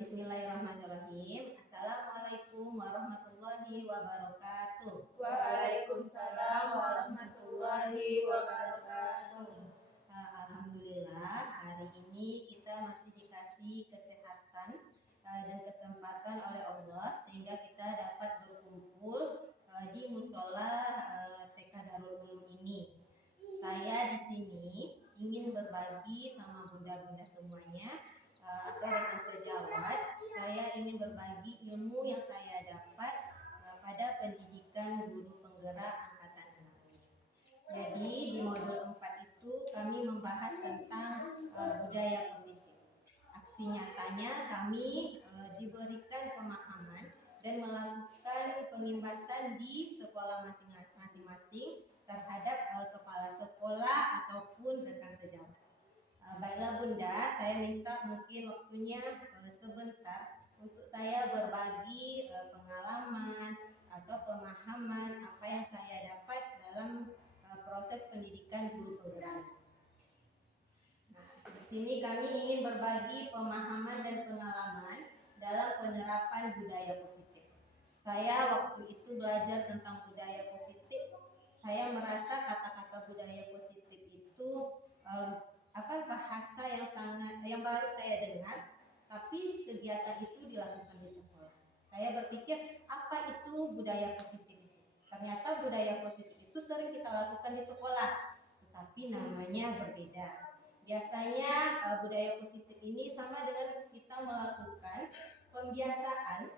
Bismillahirrahmanirrahim. Assalamualaikum warahmatullahi wabarakatuh. Waalaikumsalam warahmatullahi wabarakatuh. Alhamdulillah, hari ini kita masih dikasih kesehatan dan kesempatan oleh Allah sehingga kita dapat berkumpul di musola TK Darul Ulum ini. Saya di sini ingin berbagi sama bunda-bunda semuanya atau rekan sejawat. Saya ingin berbagi ilmu yang saya dapat pada pendidikan guru penggerak angkatan 6. Jadi di modul 4 itu kami membahas tentang budaya positif. Aksi nyatanya kami diberikan pemahaman dan melakukan pengimbasan di sekolah masing-masing terhadap kepala sekolah ataupun rekan sejawat. Baiklah Bunda, saya minta mungkin waktunya sebentar untuk saya berbagi pengalaman atau pemahaman apa yang saya dapat dalam proses pendidikan guru penggerak. Nah, di sini kami ingin berbagi pemahaman dan pengalaman dalam penerapan budaya positif. Saya waktu itu belajar tentang budaya positif. Saya merasa kata-kata budaya positif itu bahasa yang baru saya dengar, tapi kegiatan itu dilakukan di sekolah. Saya berpikir apa itu budaya positif itu? Ternyata budaya positif itu sering kita lakukan di sekolah, tetapi namanya berbeda. Biasanya budaya positif ini sama dengan kita melakukan pembiasaan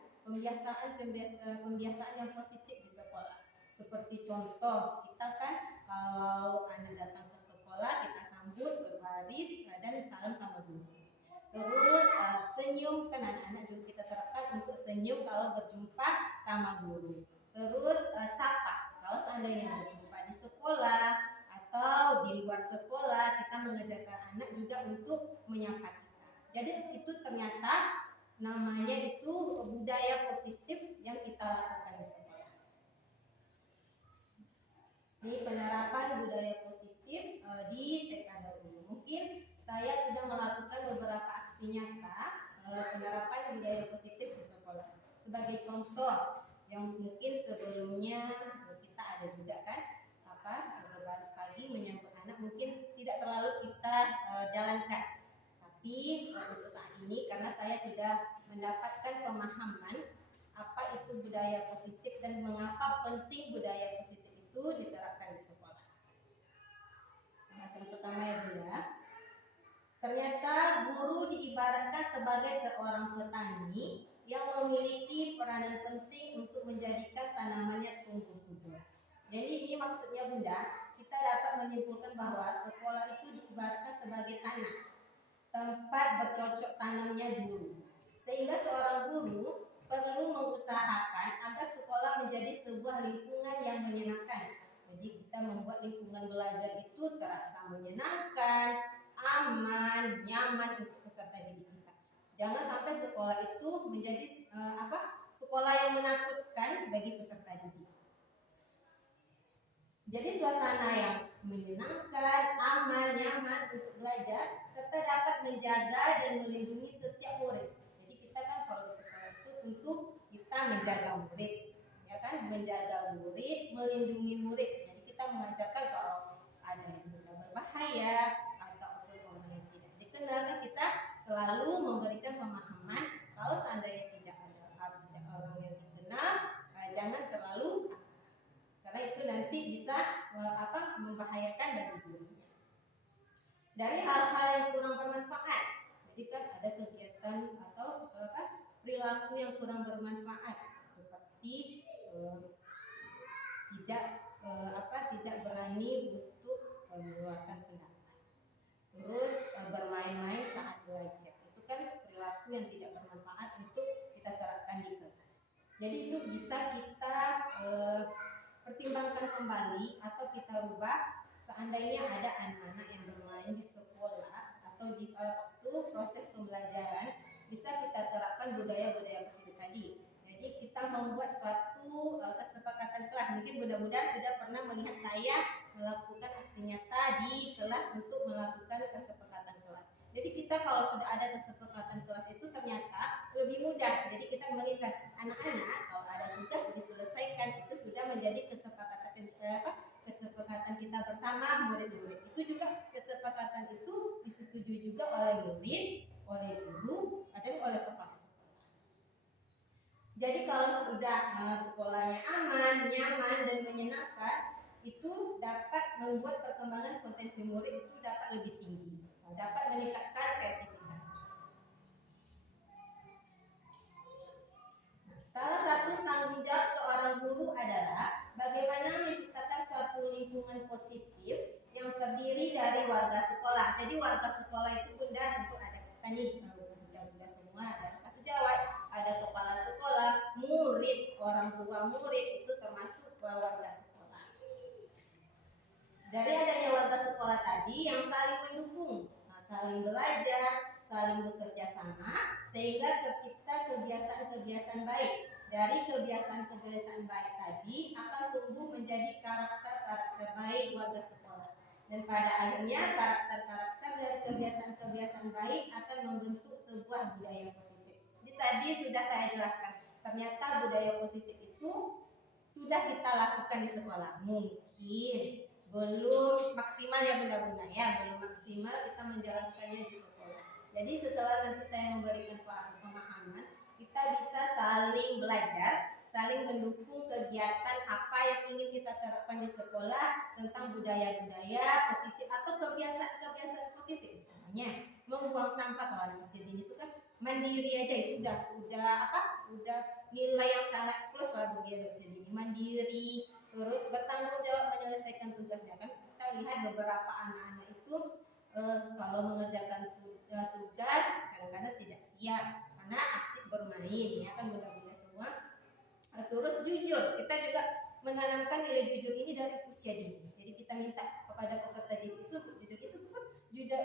yang positif di sekolah. Seperti contoh, kita kan kalau anak datang ke sekolah kita sambut berbaris dan salam sama guru. Terus senyum, kan anak-anak juga kita terapkan untuk senyum kalau berjumpa sama guru. Terus sapa, kalau seandainya berjumpa di sekolah atau di luar sekolah, kita mengajarkan anak juga untuk menyapa kita. Jadi itu ternyata namanya itu budaya positif yang kita lakukan di sekolah. Ini penerapan budaya positif di TK Darul. Mungkin saya sudah melakukan beberapa aksi nyata penerapan budaya positif di sekolah. Sebagai contoh yang mungkin sebelumnya kita ada juga kan berbaris pagi menyambut anak mungkin tidak terlalu kita jalankan. Tapi untuk saat ini karena saya sudah mendapatkan pemahaman apa itu budaya positif dan mengapa penting budaya positif itu diterapkan di sekolah. Bahasan pertama ya Bunda. Ternyata guru diibaratkan sebagai seorang petani yang memiliki peranan penting untuk menjadikan tanamannya tumbuh subur. Jadi ini maksudnya Bunda, kita dapat menyimpulkan bahwa sekolah itu diibaratkan sebagai tanah, tempat bercocok tanamnya guru. Sehingga seorang guru perlu mengusahakan agar sekolah menjadi sebuah lingkungan yang menyenangkan. Jadi kita membuat lingkungan belajar itu terasa menyenangkan, aman, nyaman untuk peserta didik kita. Jangan sampai sekolah itu menjadi sekolah yang menakutkan bagi peserta didik. Jadi suasana yang menyenangkan, aman, nyaman untuk belajar serta dapat menjaga dan melindungi setiap murid. Jadi kita kan kalau di sekolah itu tentu kita menjaga murid, ya kan, menjaga murid, melindungi murid. Jadi kita mengajarkan kalau ada yang mudah berbahaya atau orang yang tidak dikenal, kan kita selalu memberikan pemahaman kalau seandainya tidak ada orang yang dikenal, jangan terlalu karena itu nanti bisa membahayakan bagi gurunya. Dari hal-hal yang kurang bermanfaat, jadi kan ada kegiatan atau perilaku yang kurang bermanfaat seperti tidak berani untuk mengeluarkan pendapat. Terus bermain-main saat belajar, itu kan perilaku yang tidak bermanfaat untuk kita terapkan di kelas. Jadi itu bisa kita pertimbangkan kembali atau kita rubah seandainya ada anak-anak yang bermain di sekolah atau di waktu proses pembelajaran, bisa kita terapkan budaya-budaya positif tadi. Jadi kita membuat suatu kesepakatan kelas. Mungkin mudah-mudahan sudah pernah melihat saya melakukan aksi nyata di kelas untuk melakukan kesepakatan kelas. Jadi kita kalau sudah ada kesepakatan kelas itu ternyata lebih mudah. Jadi kita mengingatkan anak-anak kalau ada tugas diselesaikan, itu sudah menjadi kesepakatan kita bersama murid-murid. Itu juga kesepakatan itu disetujui juga oleh murid, oleh guru, dan oleh kepala sekolah. Jadi kalau sudah sekolahnya aman, nyaman, dan menyenangkan, itu dapat membuat perkembangan potensi murid itu dapat lebih tinggi, dapat meningkatkan kreativitas. Salah satu tanggung jawab seorang guru adalah bagaimana menciptakan suatu lingkungan positif yang terdiri dari warga sekolah. Jadi warga sekolah itu Bunda tentu ada tadi Bunda semua, ada sejawat, ada kepala sekolah, murid, orang tua murid itu termasuk warga sekolah. Dari adanya warga sekolah tadi yang saling mendukung, saling belajar, saling bekerja sama, sehingga tercipta kebiasaan-kebiasaan baik. Dari kebiasaan-kebiasaan baik tadi akan tumbuh menjadi karakter-karakter baik warga sekolah. Dan pada akhirnya karakter-karakter dari kebiasaan-kebiasaan baik akan membentuk sebuah budaya positif. Jadi tadi sudah saya jelaskan, ternyata budaya positif itu sudah kita lakukan di sekolah. Mungkin belum maksimal ya Bunda-bunda ya, belum maksimal kita menjalankannya di sekolah. Jadi setelah nanti saya memberikan pemahaman, kita bisa saling belajar, saling mendukung kegiatan apa yang ingin kita terapkan di sekolah tentang budaya-budaya positif atau kebiasaan-kebiasaan positif. Namanya membuang sampah. Kalau anak usia dini itu kan mandiri aja, itu udah nilai yang sangat plus lah bagi anak usia dini. Mandiri, terus bertanggung jawab menyelesaikan tugasnya. Kan kita lihat beberapa anak-anak itu kalau mengerjakan tugas kadang-kadang tidak siap karena asik bermain, ya kan Bunda-bunda semua. Terus jujur, kita juga menanamkan nilai jujur ini dari usia dini. Jadi kita minta kepada peserta didik itu untuk jujur, itu pun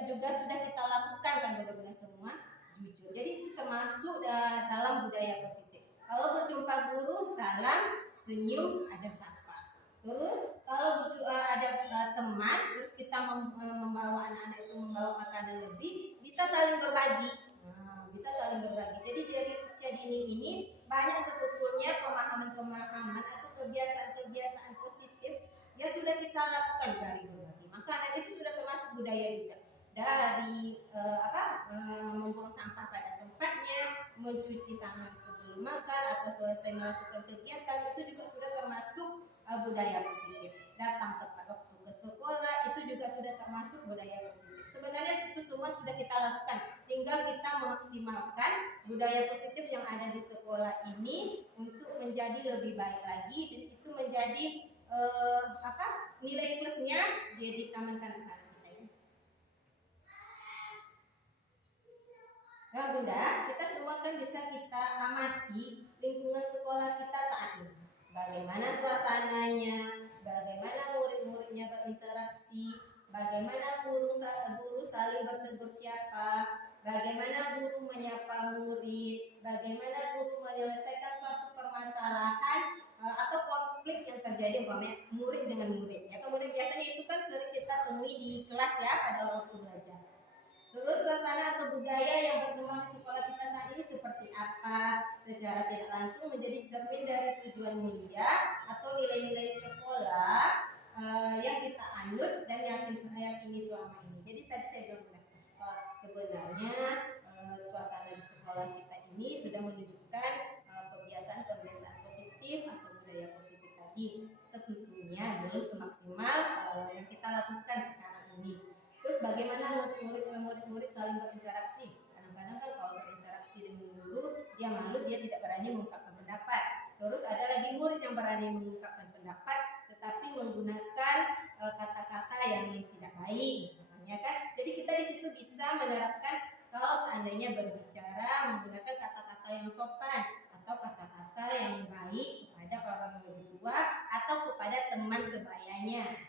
juga sudah kita lakukan kan Bunda-bunda semua, jujur. Jadi itu termasuk dalam budaya positif. Kalau berjumpa guru, salam, senyum, ada sapa. Terus kalau ada teman, terus kita membawa anak-anak itu membawa makanan lebih, bisa saling berbagi. Bisa saling berbagi. Jadi dari usia dini ini banyak sebetulnya pemahaman-pemahaman atau kebiasaan-kebiasaan positif yang sudah kita lakukan dari berbagi. Makanan itu sudah termasuk budaya juga. Dari membuang sampah pada tempatnya, mencuci tangan sebelum makan atau selesai melakukan kegiatan, itu juga sudah termasuk budaya positif. Datang tepat waktu ke sekolah itu juga sudah termasuk budaya positif. Sebenarnya itu semua sudah kita lakukan, tinggal kita memaksimalkan budaya positif yang ada di sekolah ini untuk menjadi lebih baik lagi, dan itu menjadi nilai plusnya dia ditamankan kita ini. Nah Bunda, kita semua kan bisa kita amati lingkungan sekolah kita saat ini. Bagaimana suasananya, bagaimana murid-muridnya berinteraksi, bagaimana guru saling bertegur siapa, bagaimana guru menyapa murid, bagaimana guru menyelesaikan suatu permasalahan atau konflik yang terjadi umpamanya murid dengan murid. Ya kemudian biasanya itu kan sering kita temui di kelas ya pada waktu belajar. Terus suasana atau budaya yang berkembang di sekolah kita saat ini seperti apa, secara tidak langsung menjadi cermin dari tujuan mulia atau nilai-nilai sekolah yang kita anut dan yang saya yakini selama ini. Jadi tadi saya bilang sebenarnya suasana di sekolah kita ini sudah menunjukkan kebiasaan-kebiasaan positif atau budaya positif tadi. Tentunya belum semaksimal yang kita lakukan sekarang ini. Terus bagaimana murid-murid saling berinteraksi? Kadang-kadang kan kalau berinteraksi dengan guru, dia malu, dia tidak berani mengungkapkan pendapat. Terus ada lagi murid yang berani mengungkapkan pendapat, tetapi menggunakan kata-kata yang tidak baik, namanya kan. Jadi kita di situ bisa menerapkan kalau seandainya berbicara menggunakan kata-kata yang sopan atau kata-kata yang baik kepada orang lebih tua atau kepada teman sebayanya.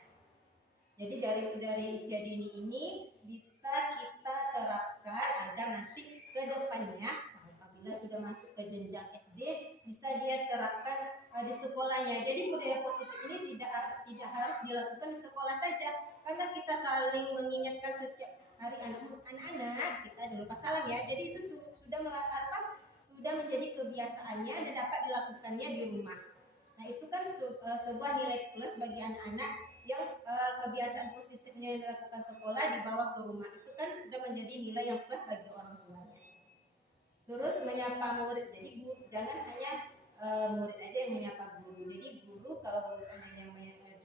Jadi dari usia dini ini bisa kita terapkan agar nanti ke depannya apabila sudah masuk ke jenjang SD bisa dia terapkan di sekolahnya. Jadi budaya positif ini tidak harus dilakukan di sekolah saja, karena kita saling mengingatkan setiap hari anak-anak kita dulu pas salam ya. Jadi itu sudah sudah menjadi kebiasaannya dan dapat dilakukannya di rumah. Nah, itu kan sebuah nilai plus bagi anak-anak yang kebiasaan positifnya yang dilakukan sekolah dibawa ke rumah. Itu kan sudah menjadi nilai yang plus bagi orang tuanya. Terus menyapa murid. Jadi jangan hanya murid aja yang menyapa guru. Jadi guru kalau misalnya yang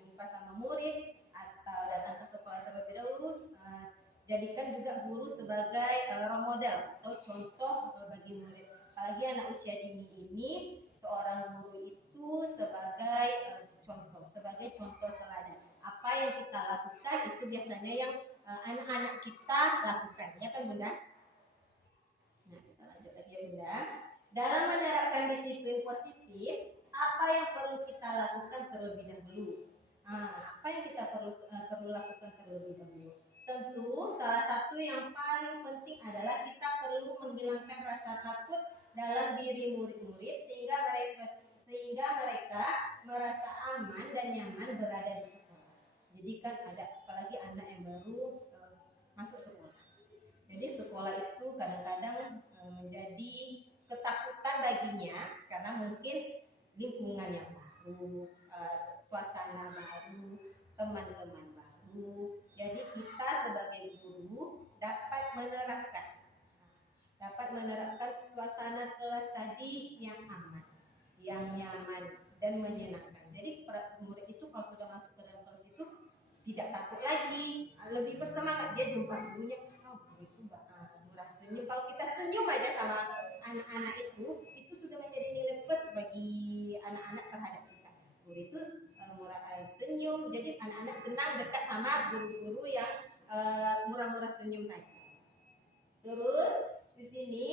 jumpa sama murid atau datang ke sekolah terlebih dahulu, jadikan juga guru sebagai role model atau contoh bagi murid. Apalagi anak usia dini ini, seorang guru itu sebagai contoh teladan. Apa yang kita lakukan itu biasanya yang anak-anak kita lakukan, ya kan Bunda? Nah, kita lanjut lagi ya Bunda. Dalam menerapkan disiplin positif, apa yang perlu kita lakukan terlebih dahulu? Apa yang kita perlu lakukan terlebih dahulu? Tentu salah satu yang paling penting adalah kita perlu menghilangkan rasa takut dalam diri murid-murid sehingga mereka merasa aman dan nyaman berada di sekolah. Jadi kan ada apalagi anak yang baru masuk sekolah. Jadi sekolah itu kadang-kadang menjadi ketakutan baginya karena mungkin lingkungan yang baru, suasana baru, teman-teman baru. Jadi kita sebagai guru dapat menerapkan suasana kelas tadi yang aman, yang nyaman dan menyenangkan. Jadi murid itu kalau sudah masuk ke dalam kelas itu tidak takut lagi, lebih bersemangat. Dia jumpa gurunya, guru itu murah senyum. Kalau kita senyum aja sama anak-anak itu sudah menjadi nilai plus bagi anak-anak terhadap kita. Guru itu murah senyum, jadi anak-anak senang dekat sama guru-guru yang murah-murah senyum tadi. Terus di sini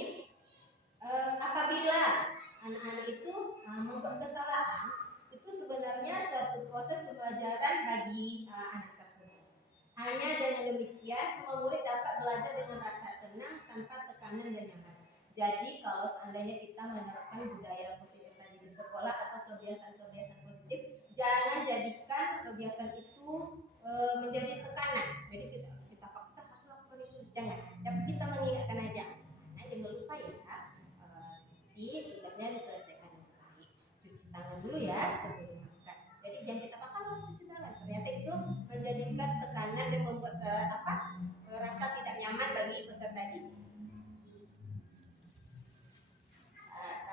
apabila anak-anak itu membuat kesalahan, itu sebenarnya suatu proses pembelajaran bagi anak tersebut. Hanya dengan demikian semua murid dapat belajar dengan rasa tenang tanpa tekanan dan nyaman. Jadi kalau seandainya kita menerapkan budaya positif tadi di sekolah atau kebiasaan-kebiasaan positif, jangan jadikan kebiasaan itu menjadi tekanan. Jadi kita paksa lakukan itu, jangan. Tapi kita mengingatkan aja. Jangan lupa ya, tugasnya diselesaikan dengan baik. Cuci tangan dulu ya sebelum makan. Jadi jangan kita makan harus cuci tangan. Ternyata itu menjadikan tekanan dan membuat rasa tidak nyaman bagi peserta didik.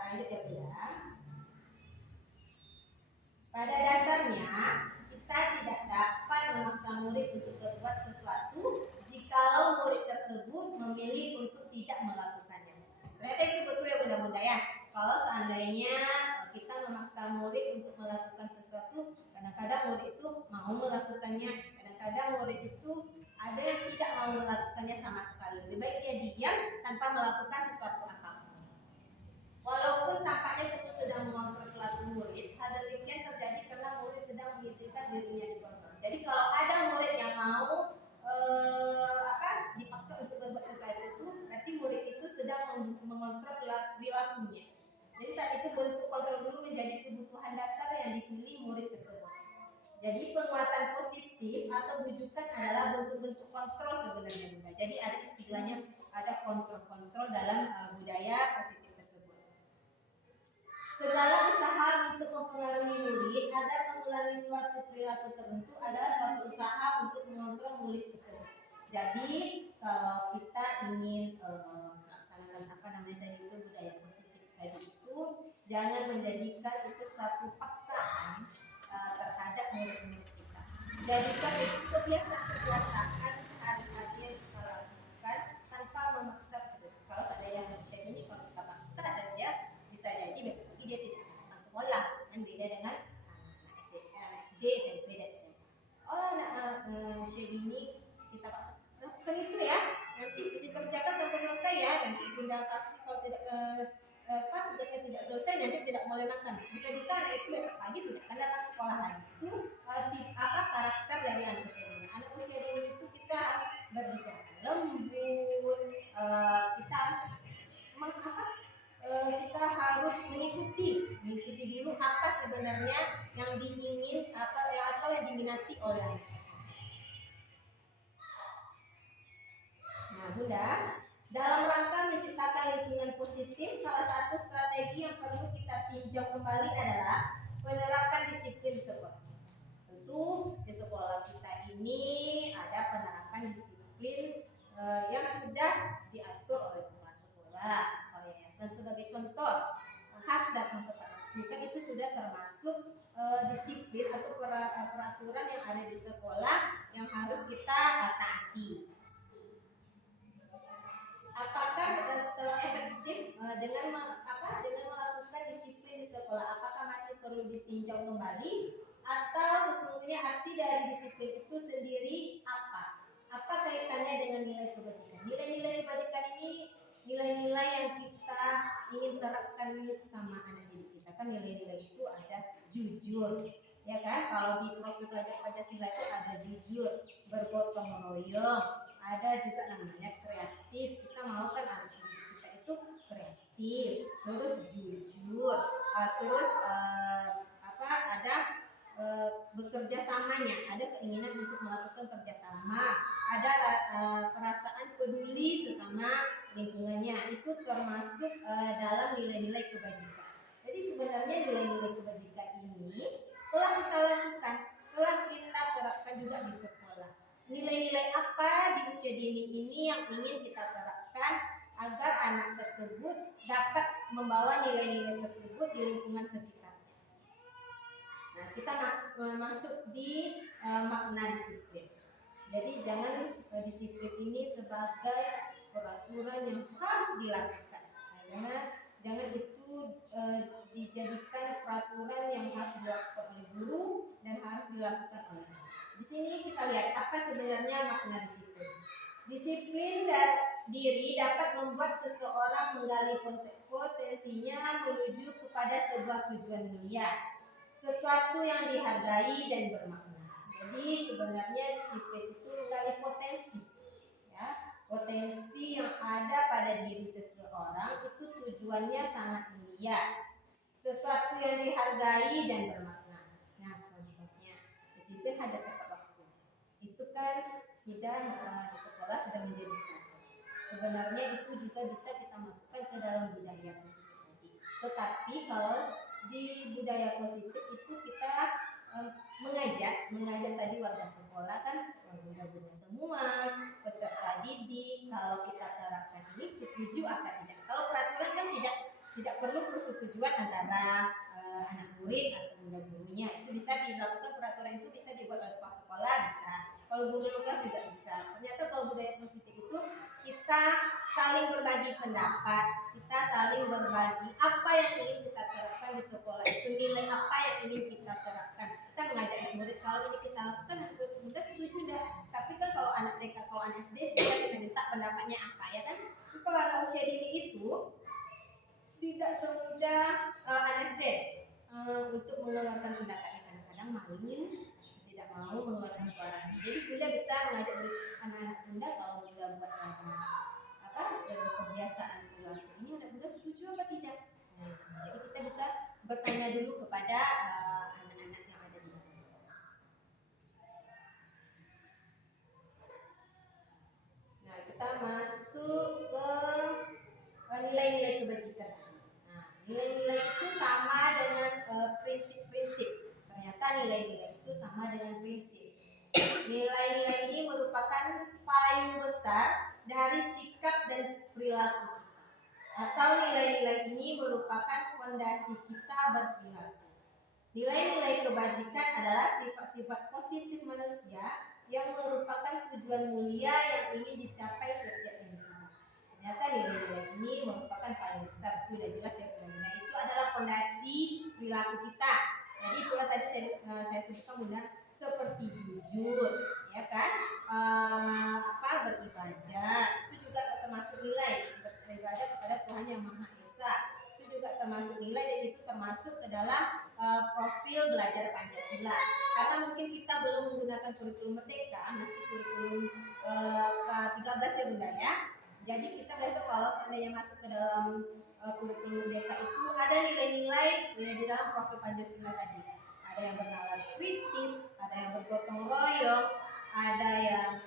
Lanjut ya Bu ya. Pada dasarnya kita tidak dapat memaksa murid untuk berbuat sesuatu jikalau murid tersebut memilih untuk tidak melakukannya. Ternyata itu betul ya Bunda-bunda ya. Kalau seandainya kita memaksa murid untuk melakukan sesuatu, kadang-kadang murid itu mau melakukannya, kadang-kadang murid itu ada yang tidak mau melakukannya sama sekali. Lebih baik dia diam tanpa melakukan sesuatu apapun. Walaupun tampaknya guru sedang mengontrol perilaku murid, hal demikian terjadi karena murid sedang mengizinkan dirinya dikontrol. Jadi kalau ada murid yang mau dipaksa untuk berbuat sesuatu itu, berarti murid itu sedang mengontrol perilakunya. Jadi saat itu bentuk kontrol dulu menjadi kebutuhan dasar yang dipilih murid tersebut. Jadi penguatan positif atau bujukan adalah bentuk-bentuk kontrol sebenarnya Bunda. Jadi ada istilahnya, ada kontrol-kontrol dalam budaya positif tersebut. Segala usaha untuk mempengaruhi murid agar mengulangi suatu perilaku tertentu adalah suatu usaha untuk mengontrol murid tersebut. Jadi kalau kita ingin melaksanakan tadi itu budaya positif tadi itu, jangan menjadikan itu suatu paksaan terhadap murid-murid kita. Jadikan itu kebiasaan sehari-hari yang kita lakukan tanpa memaksa tersebut. Kalau seandainya manusia ini kalau kita paksa saja, bisa jadi besok pagi dia tidak datang sekolah. Kan beda dengan anak SD, SMP dan SMA. Usia dini kita paksa lakukan itu ya, nanti dikerjakan sampai selesai ya. Nanti Bunda kasih kalau tidak tugasnya tidak selesai nanti tidak boleh makan. Bisa-bisa anak itu besok pagi tidak akan datang sekolah lagi. Itu karakter dari anak usia dini. Anak usia dini itu kita harus berbicara lembut, kita harus mengikuti dulu apa sebenarnya yang diingin atau yang diminati oleh anak. Nah Bunda, dalam rangka menciptakan lingkungan positif, salah satu ditinjau kembali adalah penerapan disiplin di sekolah. Tentu di sekolah kita ini ada penerapan disiplin yang sudah diatur oleh kepala sekolah atau yayasan. Sebagai contoh, harus datang tepat waktu, kan itu sudah termasuk disiplin atau peraturan yang ada di sekolah yang harus kita taati. Apakah telah efektif dengan melakukan disiplin di sekolah? Apakah masih perlu ditinjau kembali atau sesungguhnya arti dari disiplin itu sendiri apa? Apa kaitannya dengan nilai kebajikan? Nilai-nilai kebajikan ini nilai-nilai yang kita ingin terapkan sama anak didik kita. Kan nilai-nilai itu ada jujur, ya kan? Kalau di profil pelajar Pancasila itu ada jujur, bergotong royong, ada juga namanya kreatif. Kita mau kan anak didik kita itu kreatif, terus jujur, terus ada bekerja samanya, ada keinginan untuk melakukan kerjasama, ada perasaan peduli sesama lingkungannya. Itu termasuk dalam nilai-nilai kebajikan. Jadi sebenarnya nilai-nilai kebajikan ini telah kita lakukan, telah kita terapkan juga di sekolah. Nilai-nilai apa di usia dini ini yang ingin kita terapkan agar anak tersebut dapat membawa nilai-nilai tersebut di lingkungan sekitar. Nah, kita masuk di makna disiplin. Jadi jangan disiplin ini sebagai peraturan yang harus dilakukan. Nah, jangan itu dijadikan peraturan yang harus dilakukan oleh guru dan harus dilakukan oleh anak. Di sini kita lihat apa sebenarnya makna disiplin. Disiplin diri dapat membuat seseorang menggali potensinya menuju kepada sebuah tujuan mulia, sesuatu yang dihargai dan bermakna. Jadi sebenarnya disiplin itu menggali potensi, ya, potensi yang ada pada diri seseorang itu tujuannya sangat mulia, sesuatu yang dihargai dan bermakna. Nah, contohnya disiplin ada tepat waktu. Itu kan sudah di sekolah sudah menjadi pelajaran. Sebenarnya itu juga bisa kita masukkan ke dalam budaya positif tadi. Tetapi kalau di budaya positif itu kita mengajak tadi warga sekolah kan, bunda-bunda semua, peserta didik, kalau kita terapkan ini setuju apa tidak. Kalau peraturan kan tidak perlu persetujuan antara anak murid atau bunda gurunya. Itu bisa dilakukan, peraturan itu bisa dibuat oleh kepala sekolah, bisa. Kalau guru kelas juga bisa. Ternyata kalau budaya positif itu kita saling berbagi pendapat, kita saling berbagi apa yang ingin kita terapkan di sekolah itu, nilai apa yang ingin kita terapkan. Kita mengajak anak murid, kalau ini kita lakukan, anak murid muda setuju dah. Tapi kan kalau anak TK, kalau anak SD, kita minta pendapatnya apa, ya kan? Kalau anak usia dini itu tidak semudah anak SD untuk mengeluarkan pendapatnya. Kadang-kadang malu, tidak mau mengeluarkan suara. Jadi bunda bisa mengajak anak-anak bunda, kalau bunda buat kebiasaan keluarga ini, anak bunda setuju apa tidak. Jadi kita bisa bertanya dulu kepada anak-anak yang ada di dalam. Nah, kita masuk ke nilai-nilai kebajikan. Nah, nilai-nilai itu sama dengan prinsip-prinsip. Ternyata nilai-nilai itu sama dengan prinsip. Nilai-nilai ini merupakan payung besar dari sikap dan perilaku kita. Atau nilai-nilai ini merupakan fondasi kita berperilaku. Nilai-nilai kebajikan adalah sifat-sifat positif manusia yang merupakan tujuan mulia yang ingin dicapai setiap individu. Ternyata nilai-nilai ini merupakan payung besar. Itu sudah jelas ya, bunda. Itu adalah fondasi perilaku kita. Jadi itulah tadi saya sebutkan bunda, seperti jujur, ya kan, beribadah, itu juga termasuk nilai, beribadah kepada Tuhan yang Maha Esa, itu juga termasuk nilai, dan itu termasuk ke dalam profil belajar Pancasila. Karena mungkin kita belum menggunakan kurikulum Merdeka, masih kurikulum ke-13 ya bunda ya. Jadi kita besok kalau seandainya masuk ke dalam kurikulum Merdeka itu ada nilai-nilai di dalam profil Pancasila tadi. Ada yang bernalar kritis, ada yang bergotong royong, ada yang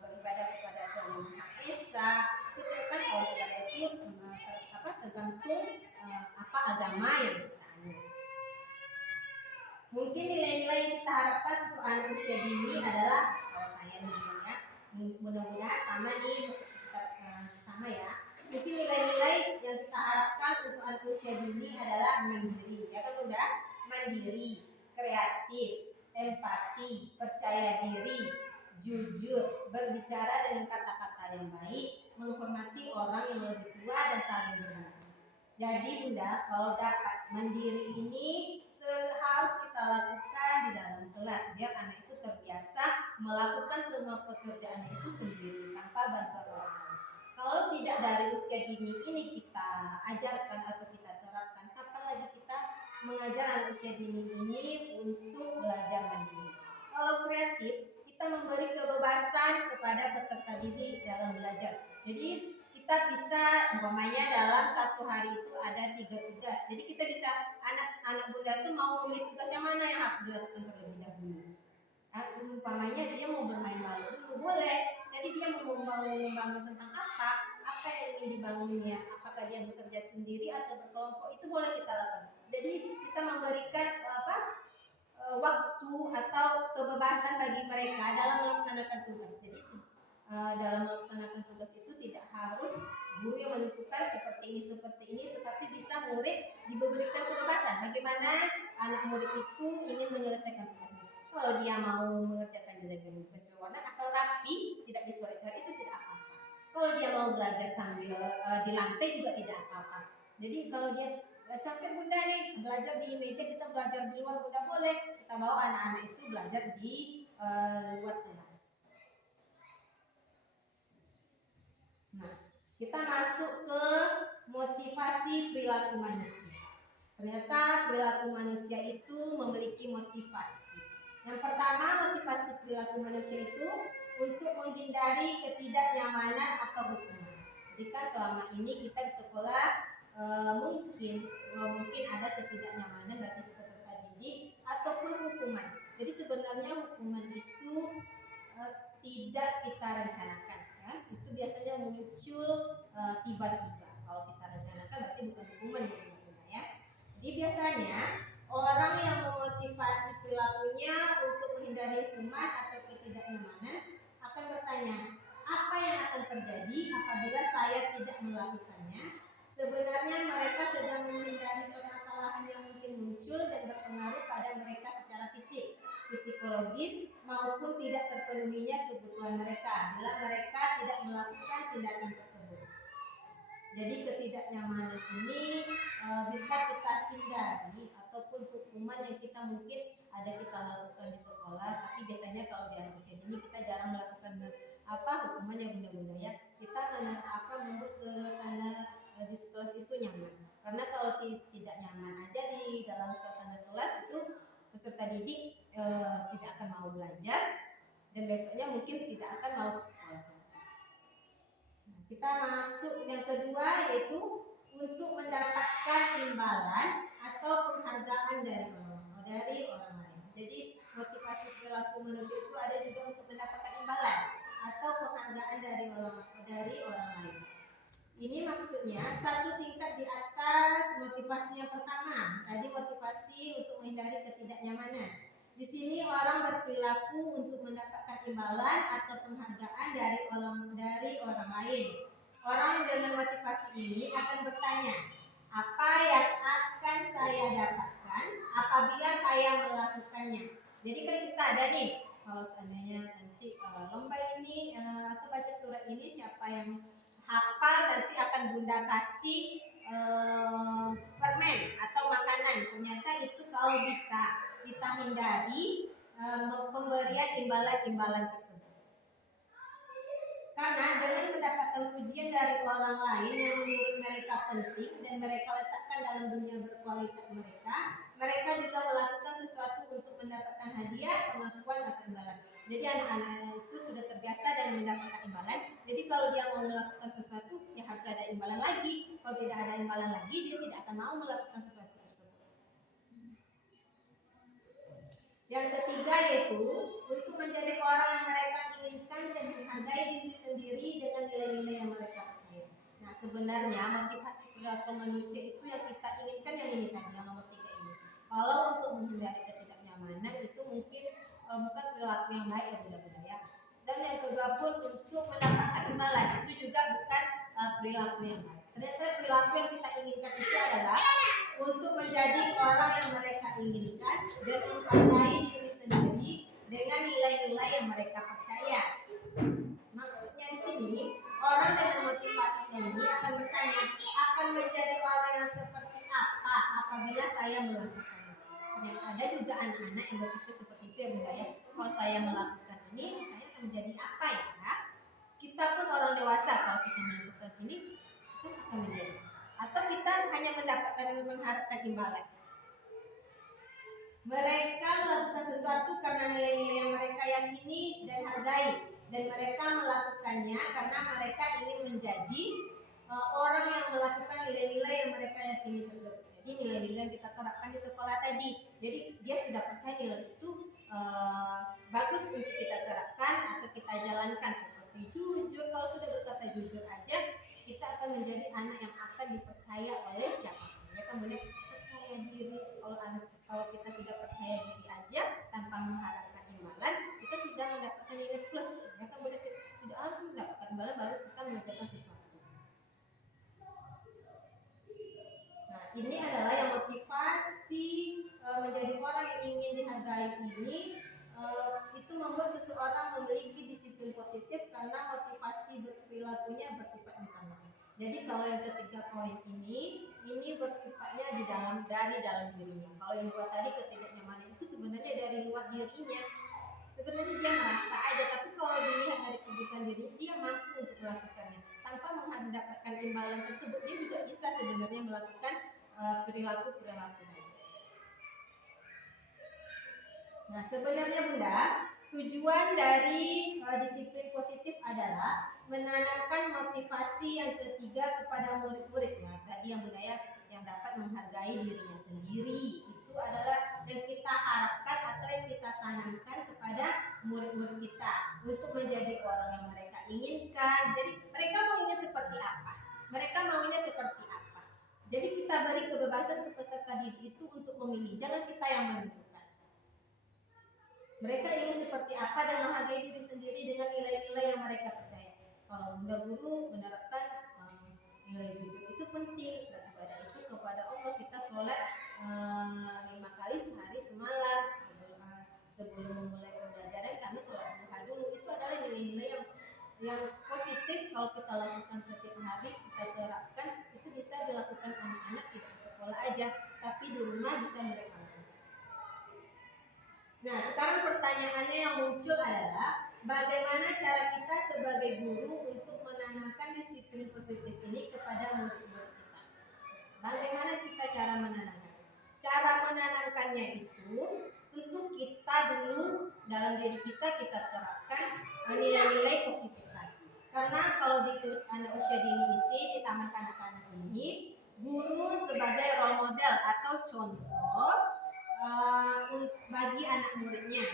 beribadah kepada Tuhan Maha Esa. Itu kan kalau ibadah itu tergantung apa agama yang kita anut. Mungkin nilai-nilai yang kita harapkan untuk anak usia dini adalah, kalau saya nih ya, mudah-mudahan sama nih kita sama ya. Mungkin nilai-nilai yang kita harapkan untuk anak usia dini adalah mandiri, ya kan Bunda? Mandiri, kreatif, empati, percaya diri, jujur, berbicara dengan kata-kata yang baik, menghormati orang yang lebih tua dan saling berbagi. Jadi Bunda, kalau dapat mandiri ini harus kita lakukan di dalam kelas biar anak itu terbiasa melakukan semua pekerjaan itu sendiri tanpa bantuan orang lain. Kalau tidak dari usia dini ini kita ajarkan atau kita terapkan, kapan lagi kita mengajar anak usia dini ini untuk belajar mandiri? Kalau kreatif, kita memberi kebebasan kepada peserta didik dalam belajar. Jadi kita bisa umpamanya dalam satu hari itu ada 3 tugas. Jadi kita bisa anak Bunda tuh mau memilih tugas yang mana yang harus dilakukan terlebih dahulu. Umpamanya dia mau bermain malu dulu boleh. Jadi dia mau membangun tentang apa yang ingin dibangunnya, apakah dia bekerja sendiri atau berkelompok, itu boleh kita lakukan. Jadi kita memberikan waktu atau kebebasan bagi mereka dalam melaksanakan tugas. Jadi dalam melaksanakan tugas itu tidak harus guru yang menentukan seperti ini, tetapi bisa murid diberikan kebebasan bagaimana anak murid itu ingin menyelesaikan tugasnya. Kalau dia mau mengerjakan dengan pensil warna asal rapi, tidak dicoret-coret, itu tidak apa-apa. Kalau dia mau belajar sambil di lantai juga tidak apa-apa. Jadi kalau dia capek Bunda nih belajar di meja, kita belajar di luar Bunda, boleh. Kita bawa anak-anak itu belajar di luar kelas. Nah, kita masuk ke motivasi perilaku manusia. Ternyata perilaku manusia itu memiliki motivasi. Yang pertama, motivasi perilaku manusia itu untuk menghindari ketidaknyamanan atau hukuman. Jika selama ini kita di sekolah mungkin ada ketidaknyamanan bagi peserta didik ataupun hukuman. Jadi sebenarnya hukuman itu tidak kita rencanakan, ya. Itu biasanya muncul tiba-tiba. Kalau kita rencanakan berarti bukan hukuman ya. Jadi biasanya orang yang memotivasi perilakunya untuk menghindari hukuman atau ketidaknyamanan akan bertanya, apa yang akan terjadi apabila saya tidak melakukannya? Sebenarnya mereka sedang menghindari permasalahan yang mungkin muncul dan berpengaruh pada mereka secara fisik, psikologis, maupun tidak terpenuhinya kebutuhan mereka bila mereka tidak melakukan tindakan tersebut. Jadi ketidaknyamanan ini bisa kita hindari, ataupun hukuman yang kita mungkin ada kita lakukan di sekolah, tapi biasanya kalau di anak usia dini kita jarang melakukan hukuman yang bunda-bunda ya. Kita membuat suasana di kelas itu nyaman. Karena kalau tidak nyaman aja di dalam suasana kelas itu peserta didik tidak akan mau belajar dan besoknya mungkin tidak akan mau ke sekolah. Kita masuk yang kedua, yaitu untuk mendapatkan imbalan atau penghargaan dari orang lain. Jadi motivasi perilaku manusia itu ada juga untuk mendapatkan imbalan atau penghargaan dari orang lain. Ini maksudnya satu tingkat di atas motivasi yang pertama. Tadi motivasi untuk menghindari ketidaknyamanan. Di sini orang berperilaku untuk mendapatkan imbalan atau penghargaan dari orang lain. Orang dengan motivasi ini akan bertanya, apa yang akan saya dapatkan apabila saya melakukannya? Jadi kan kita ada nih, kalau seandainya nanti lomba ini atau baca surat ini, siapa yang hafal nanti akan bunda kasih permen atau makanan. Ternyata itu kalau bisa kita hindari pemberian imbalan-imbalan tersebut. Karena dengan mendapatkan pujian dari orang lain yang menurut mereka penting dan mereka letakkan dalam dunia berkualitas mereka juga melakukan sesuatu untuk mendapatkan hadiah, pengakuan atau imbalan. Jadi anak-anak itu sudah terbiasa dengan mendapatkan imbalan. Jadi kalau dia mau melakukan sesuatu, ya harus ada imbalan lagi. Kalau tidak ada imbalan lagi, dia tidak akan mau melakukan sesuatu tersebut. Yang ketiga yaitu untuk menjadi orang yang mereka inginkan dan menghargai diri sendiri dengan nilai-nilai yang mereka percaya. Nah, sebenarnya motivasi perilaku manusia itu yang kita inginkan yang ini tadi, yang nomor 3 ini. Kalau untuk menghindari ketidaknyamanan itu mungkin bukan perilaku yang baik ya Bunda ya. Dan yang kedua pun untuk mendapatkan imbalan itu juga bukan perilaku yang baik. Ternyata perilaku yang kita inginkan itu adalah untuk menjadi orang yang mereka inginkan dan menghargai diri sendiri dengan nilai-nilai yang mereka percaya. Maksudnya di sini orang dengan motivasi ini akan bertanya, akan menjadi orang yang seperti apa apabila saya melakukannya. Ternyata ada juga anak-anak yang berpikir seperti itu ya Bunda ya. Kalau saya melakukan ini, saya akan menjadi apa ya? Kita pun orang dewasa kalau kita melakukan ini, kita akan menjadi apa? Atau kita hanya mengharapkan imbalan. Mereka melakukan sesuatu karena nilai-nilai yang mereka yakini dan hargai, dan mereka melakukannya karena mereka ingin menjadi orang yang melakukan nilai-nilai yang mereka yakini tersebut. Jadi nilai-nilai yang kita terapkan di sekolah tadi. Jadi dia sudah percaya nilai itu bagus untuk kita terapkan atau kita jalankan, seperti jujur. Kalau sudah berkata jujur aja, kita akan menjadi anak yang akan dipercaya oleh siapapun. Ya kemudian percaya diri. Kalau kita sudah percaya diri aja tanpa mengharapkan imbalan, kita sudah mendapatkan nilai plus. Ya kemudian tidak harus mendapatkan imbalan baru kita mengerjakan sesuatu. Nah ini adalah yang motivasi menjadi orang yang ingin dihargai ini. Itu membuat seseorang memiliki disiplin positif karena motivasi perilakunya bersifat internal. Jadi kalau yang ketiga poin ini bersifatnya dari dalam dirinya. Kalau yang dua tadi ketidaknyamanan itu sebenarnya dari luar dirinya. Sebenarnya dia merasa aja, tapi kalau dilihat dari kebutuhan diri, dia mampu untuk melakukannya. Tanpa mendapatkan imbalan tersebut, dia juga bisa sebenarnya melakukan perilaku-perilaku tadi. Nah sebenarnya Bunda, tujuan dari disiplin positif adalah menanamkan motivasi yang ketiga kepada murid-murid. Nah tadi yang Bunda ya, yang dapat menghargai dirinya sendiri. Itu adalah yang kita harapkan atau yang kita tanamkan kepada murid-murid kita untuk menjadi orang yang mereka inginkan. Jadi mereka maunya seperti apa? Mereka maunya seperti apa? Jadi kita beri kebebasan ke peserta didik itu untuk memilih, jangan kita yang menentukan. Mereka ingin seperti apa dan menghargai diri sendiri dengan nilai-nilai yang mereka percaya. Kalau Bunda Guru menerapkan nilai jujur itu penting, beribadah itu kepada Allah. Kita sholat 5 kali sehari semalam. Sebelum memulai pembelajaran kami sholat duha dulu. Itu adalah nilai-nilai yang positif. Kalau kita lakukan setiap hari, kita terapkan, itu bisa dilakukan anak-anak tidak di sekolah aja, tapi di rumah bisa mereka lakukan. Nah sekarang pertanyaannya yang muncul adalah bagaimana cara kita sebagai guru untuk menanamkan disiplin positif ini kepada murid-murid kita. Bagaimana kita cara menanamkan? Cara menanamkannya itu tentu kita dulu dalam diri kita terapkan nilai-nilai positif tadi. Karena kalau di anak usia dini ini, di taman kanak-kanak ini, guru sebagai role model atau contoh bagi anak muridnya.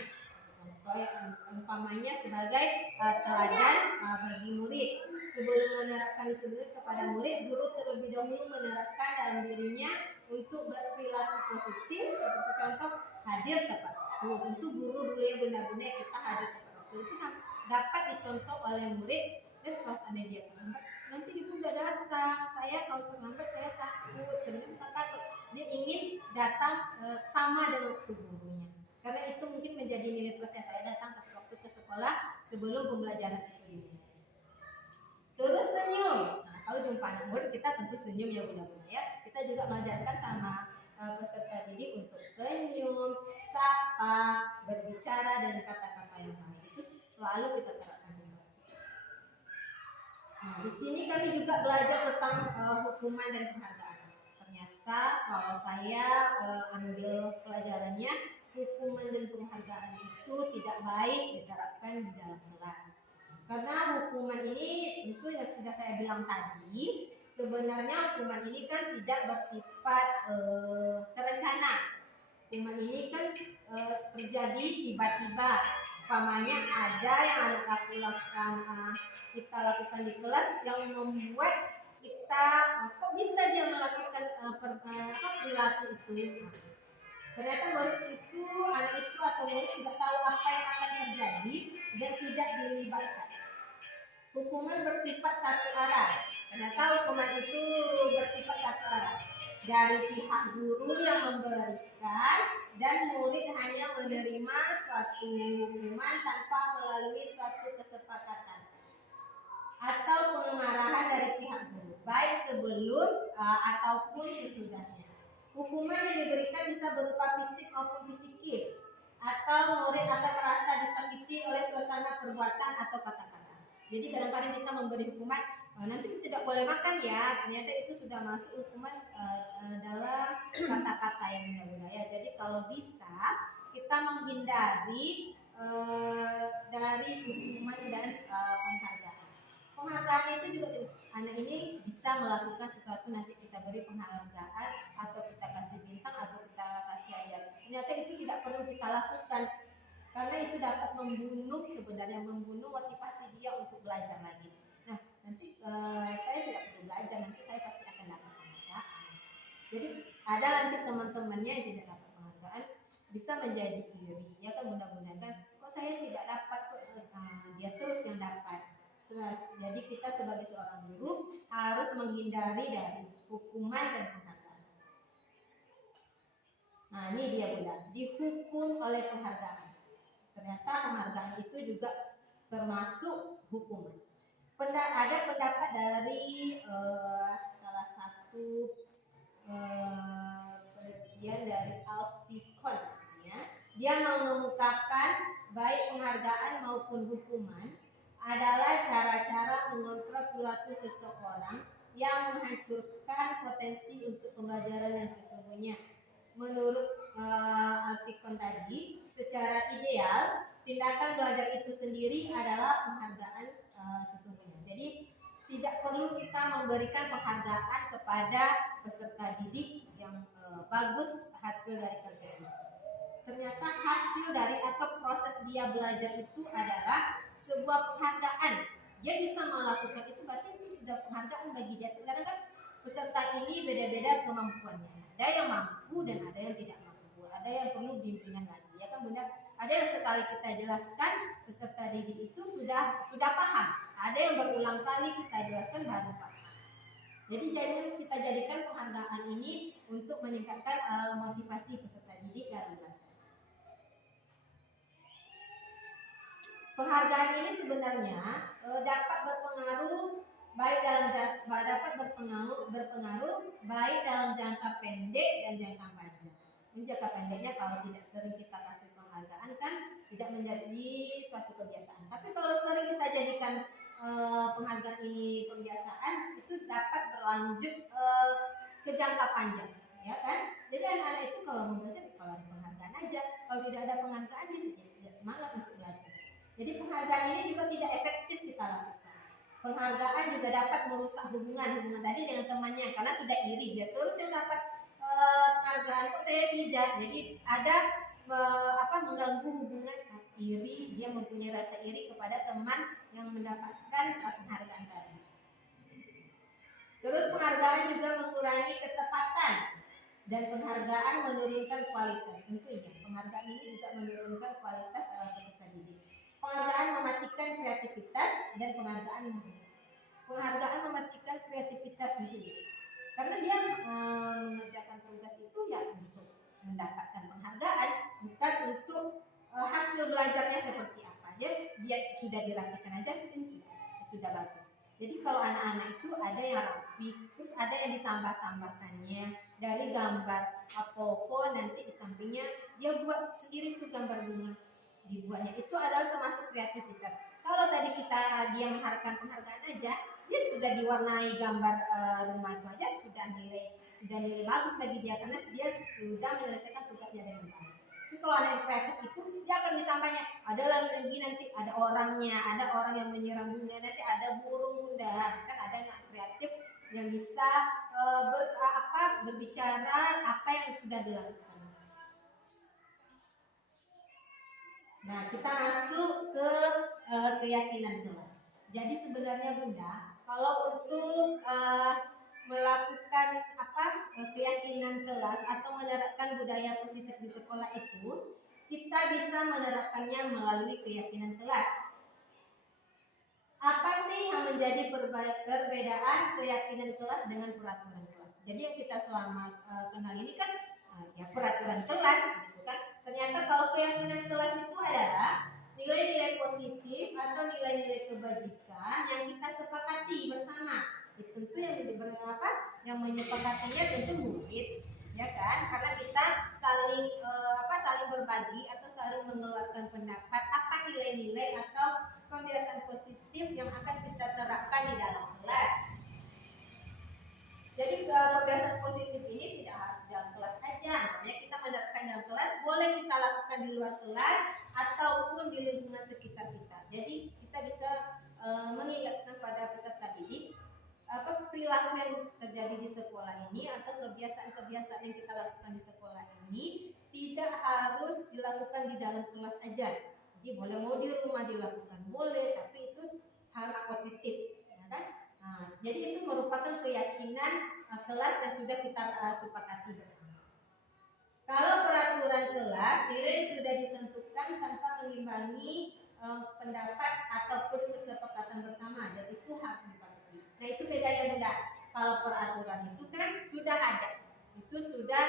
Umpamanya sebagai teladan bagi murid. Sebelum menerapkan disiplin kepada murid, guru terlebih dahulu menerapkan dalam dirinya untuk berperilaku positif. Seperti contoh hadir tepat waktu. Tentu guru dulu ya bunda-bunda kita hadir tepat waktu itu dapat dicontoh oleh murid. Dan kalau seandainya dia terlambat, nanti ibu udah datang. Saya kalau terlambat saya takut. Sebenarnya bukan takut, dia ingin datang sama dengan waktu gurunya. Karena itu mungkin menjadi nilai plusnya, saya datang tepat waktu ke sekolah sebelum pembelajaran itu dimulai. Terus senyum. Nah, kalau jumpa anak murid kita tentu senyum ya bunda-bunda ya. Kita juga mengajarkan sama peserta didik untuk senyum, sapa, berbicara dengan kata-kata yang baik. Itu selalu kita terapkan. Nah, di sini kami juga belajar tentang hukuman dan penghargaan. Ternyata kalau saya ambil pelajarannya, hukuman dan penghargaan itu tidak baik diterapkan di dalam kelas. Karena hukuman ini itu yang sudah saya bilang tadi, sebenarnya hukuman ini kan tidak bersifat terencana. Hukuman ini kan terjadi tiba-tiba. Umpamanya ada yang kita lakukan di kelas yang membuat kita kita kok bisa dia melakukan perilaku itu. Ternyata anak itu atau murid tidak tahu apa yang akan terjadi dan tidak dilibatkan. Hukuman bersifat satu arah. Ternyata hukuman itu bersifat satu arah. Dari pihak guru yang memberikan dan murid hanya menerima suatu hukuman tanpa melalui suatu kesepakatan atau pengarahan dari pihak guru, baik sebelum ataupun sesudahnya. Hukuman yang diberikan bisa berupa fisik maupun psikis, atau murid akan merasa disakiti oleh suasana perbuatan atau kata-kata. Jadi kadang-kadang kita memberi hukuman, nanti tidak boleh makan ya, ternyata itu sudah masuk hukuman dalam kata-kata yang benar-benar. Jadi kalau bisa kita menghindari dari hukuman dan penghargaan. Penghargaan itu juga anak ini bisa melakukan sesuatu, nanti kita beri penghargaan atau kita kasih bintang atau kita kasih hadiah. Ternyata itu tidak perlu kita lakukan karena itu dapat membunuh motivasi dia untuk belajar lagi. Nah, nanti saya tidak perlu belajar, nanti saya pasti akan dapat penghargaan. Jadi ada nanti teman-temannya yang tidak dapat penghargaan bisa menjadi iri, ya kan, mudah-mudahan kok saya tidak dapat, kok dia terus yang dapat. Jadi kita sebagai seorang guru harus menghindari dari hukuman dan penghargaan. Nah ini dia Bunda, dihukum oleh penghargaan. Ternyata penghargaan itu juga termasuk hukuman. Ada pendapat dari salah satu penelitian dari Alfikon, ya. Dia mengemukakan baik penghargaan maupun hukuman adalah cara-cara mengontrol perilaku seseorang yang menghancurkan potensi untuk pembelajaran yang sesungguhnya. Menurut Alfikon tadi, secara ideal tindakan belajar itu sendiri adalah penghargaan sesungguhnya. Jadi tidak perlu kita memberikan penghargaan kepada peserta didik yang bagus hasil dari kerjanya. Ternyata hasil dari atau proses dia belajar itu adalah sebuah penghargaan. Dia bisa melakukan itu, berarti itu sudah penghargaan bagi dia. Karena kan peserta ini beda-beda kemampuannya. Ada yang mampu dan ada yang tidak mampu. Ada yang perlu bimbingan lagi, ya kan Bunda? Ada yang sekali kita jelaskan peserta didik itu sudah paham. Ada yang berulang kali kita jelaskan baru paham. Jadi kita jadikan penghargaan ini untuk meningkatkan motivasi peserta didik dalam belajar. Penghargaan ini sebenarnya dapat berpengaruh baik dalam jangka pendek dan jangka panjang. Jangka pendeknya kalau tidak sering kita kasih penghargaan kan tidak menjadi suatu kebiasaan. Tapi kalau sering kita jadikan penghargaan ini kebiasaan, itu dapat berlanjut ke jangka panjang, ya kan? Jadi anak-anak itu kalau mau belajar kalau ada penghargaan aja, kalau tidak ada penghargaan dia tidak semangat untuk belajar. Jadi penghargaan ini juga tidak efektif kita lakukan. Penghargaan juga dapat merusak hubungan tadi dengan temannya karena sudah iri, dia terus yang dapat penghargaan kok saya tidak. Jadi ada mengganggu hubungan, iri, dia mempunyai rasa iri kepada teman yang mendapatkan penghargaan tadi. Terus penghargaan juga mengurangi ketepatan dan penghargaan menurunkan kualitas. Tentunya penghargaan ini juga menurunkan kualitas peserta didik. Penghargaan mematikan kreativitas dan penghargaan mematikan kreativitas gitu. Karena dia mengerjakan tugas itu ya untuk mendapatkan penghargaan, bukan untuk hasil belajarnya seperti apa. Dia sudah dirapikan aja ini sudah bagus. Jadi kalau anak-anak itu ada yang rapi, terus ada yang ditambah-tambahkannya dari gambar pohon, nanti di sampingnya dia buat sendiri tuh gambar bunga. Dibuatnya itu adalah termasuk kreativitas. Kalau tadi dia mengharapkan penghargaan aja, dia sudah diwarnai gambar rumah itu aja sudah nilai bagus bagi dia karena dia sudah menyelesaikan tugasnya dengan baik. Tapi kalau ada yang kreatif itu dia akan ditambahnya, ada lagi nanti ada orangnya, ada orang yang menyiram bunga, nanti ada burung Bunda, kan ada anak kreatif yang bisa berbicara apa yang sudah dilakukan. Nah, kita masuk ke keyakinan kelas. Jadi sebenarnya Bunda, kalau untuk melakukan keyakinan kelas atau menerapkan budaya positif di sekolah itu, kita bisa menerapkannya melalui keyakinan kelas. Apa sih yang menjadi perbedaan keyakinan kelas dengan peraturan kelas? Jadi yang kita selama kenal ini kan ya peraturan kelas gitu kan. Ternyata kalau keyakinan kelas itu adalah nilai-nilai positif atau nilai-nilai kebajikan yang kita sepakati bersama. Tentu yang menyepakatinya tentu murid, ya kan? Karena kita saling saling berbagi atau saling mengeluarkan pendapat apa nilai-nilai atau pembiasaan positif yang akan kita terapkan di dalam kelas. Jadi pembiasaan positif ini tidak harus di dalam kelas saja. Makanya kita menerapkan dalam kelas, boleh kita lakukan di luar kelas ataupun di lingkungan sekitar kita. Jadi kita bisa mengingatkan pada peserta didik perilaku yang terjadi di sekolah ini atau kebiasaan-kebiasaan yang kita lakukan di sekolah ini tidak harus dilakukan di dalam kelas aja. Jadi boleh mau di rumah dilakukan boleh, tapi itu harus positif, ya kan? Nah, jadi itu merupakan keyakinan kelas yang sudah kita sepakati bersama. Kalau peraturan kelas nilai sudah ditentukan tanpa mengimbangi pendapat ataupun kesepakatan bersama, dan itu harus dipatuhi. Nah itu bedanya Bunda. Kalau peraturan itu kan sudah ada, itu sudah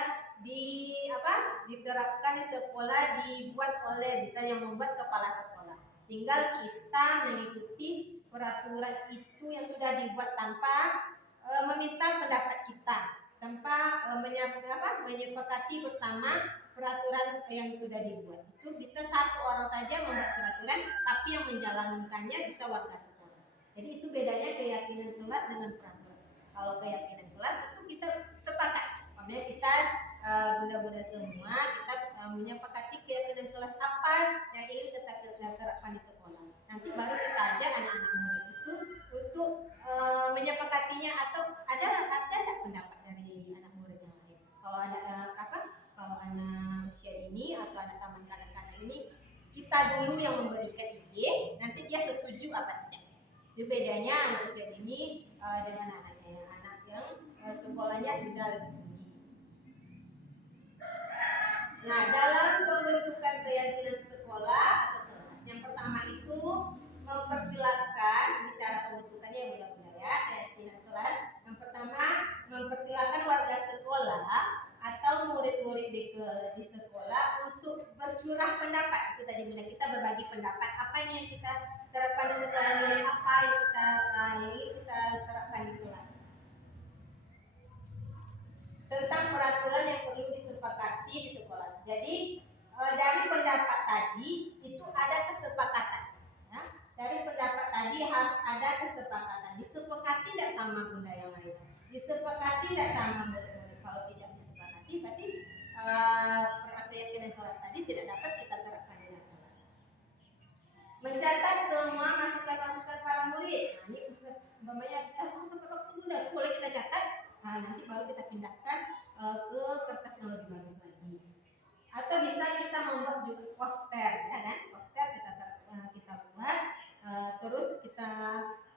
diterapkan di sekolah, dibuat oleh misalnya membuat kepala sekolah. Tinggal kita mengikuti peraturan itu yang sudah dibuat tanpa meminta pendapat kita, tanpa menyepakati bersama peraturan yang sudah dibuat. Itu bisa satu orang saja membuat peraturan, tapi yang menjalankannya bisa warga sekolah. Jadi itu bedanya keyakinan kelas dengan peraturan. Kalau keyakinan kelas itu kita sepakat, makanya kita bunda-bunda semua kita menyepakati keyakinan kelas apa yang ingin kita terapkan di sekolah. Nanti baru kita ajak anak-anak murid itu untuk menyepakatinya atau ada pendapat dari anak murid yang lain. Kalau ada kalau anak usia ini atau anak taman kanak-kanak ini kita dulu yang memberikan ide, nanti dia setuju apa tidak. Itu bedanya anak usia ini dengan anak yang sekolahnya sudah lebih tinggi. Nah, dalam pembentukan keyakinan sekolah atau kelas, yang pertama itu mempersilakan, ini cara pembentukannya yang mudah-mudahan ya, keyakinan kelas. Yang pertama, mempersilakan warga sekolah atau murid-murid di sekolah untuk bercurah pendapat. Itu tadi Bunda, kita berbagi pendapat apa ini yang kita terapkan di sekolah, nilai apa yang kita terapkan di kelas, tentang peraturan yang perlu disepakati di sekolah. Jadi dari pendapat tadi itu ada kesepakatan. Ya? Dari pendapat tadi harus ada kesepakatan. Disepakati tidak sama Bunda yang lain. Disepakati tidak sama murid-murid. Kalau tidak disepakati berarti keyakinan kelas tadi tidak dapat kita terapkan di dalam kelas. Mencatat semua masukan-masukan para murid. Nah, ini umpamanya waktu Bunda itu boleh kita catat. Nah, nanti baru kita pindahkan ke kertas yang lebih bagus lagi. Atau bisa kita membuat juga poster, ya kan? Poster kita buat, terus kita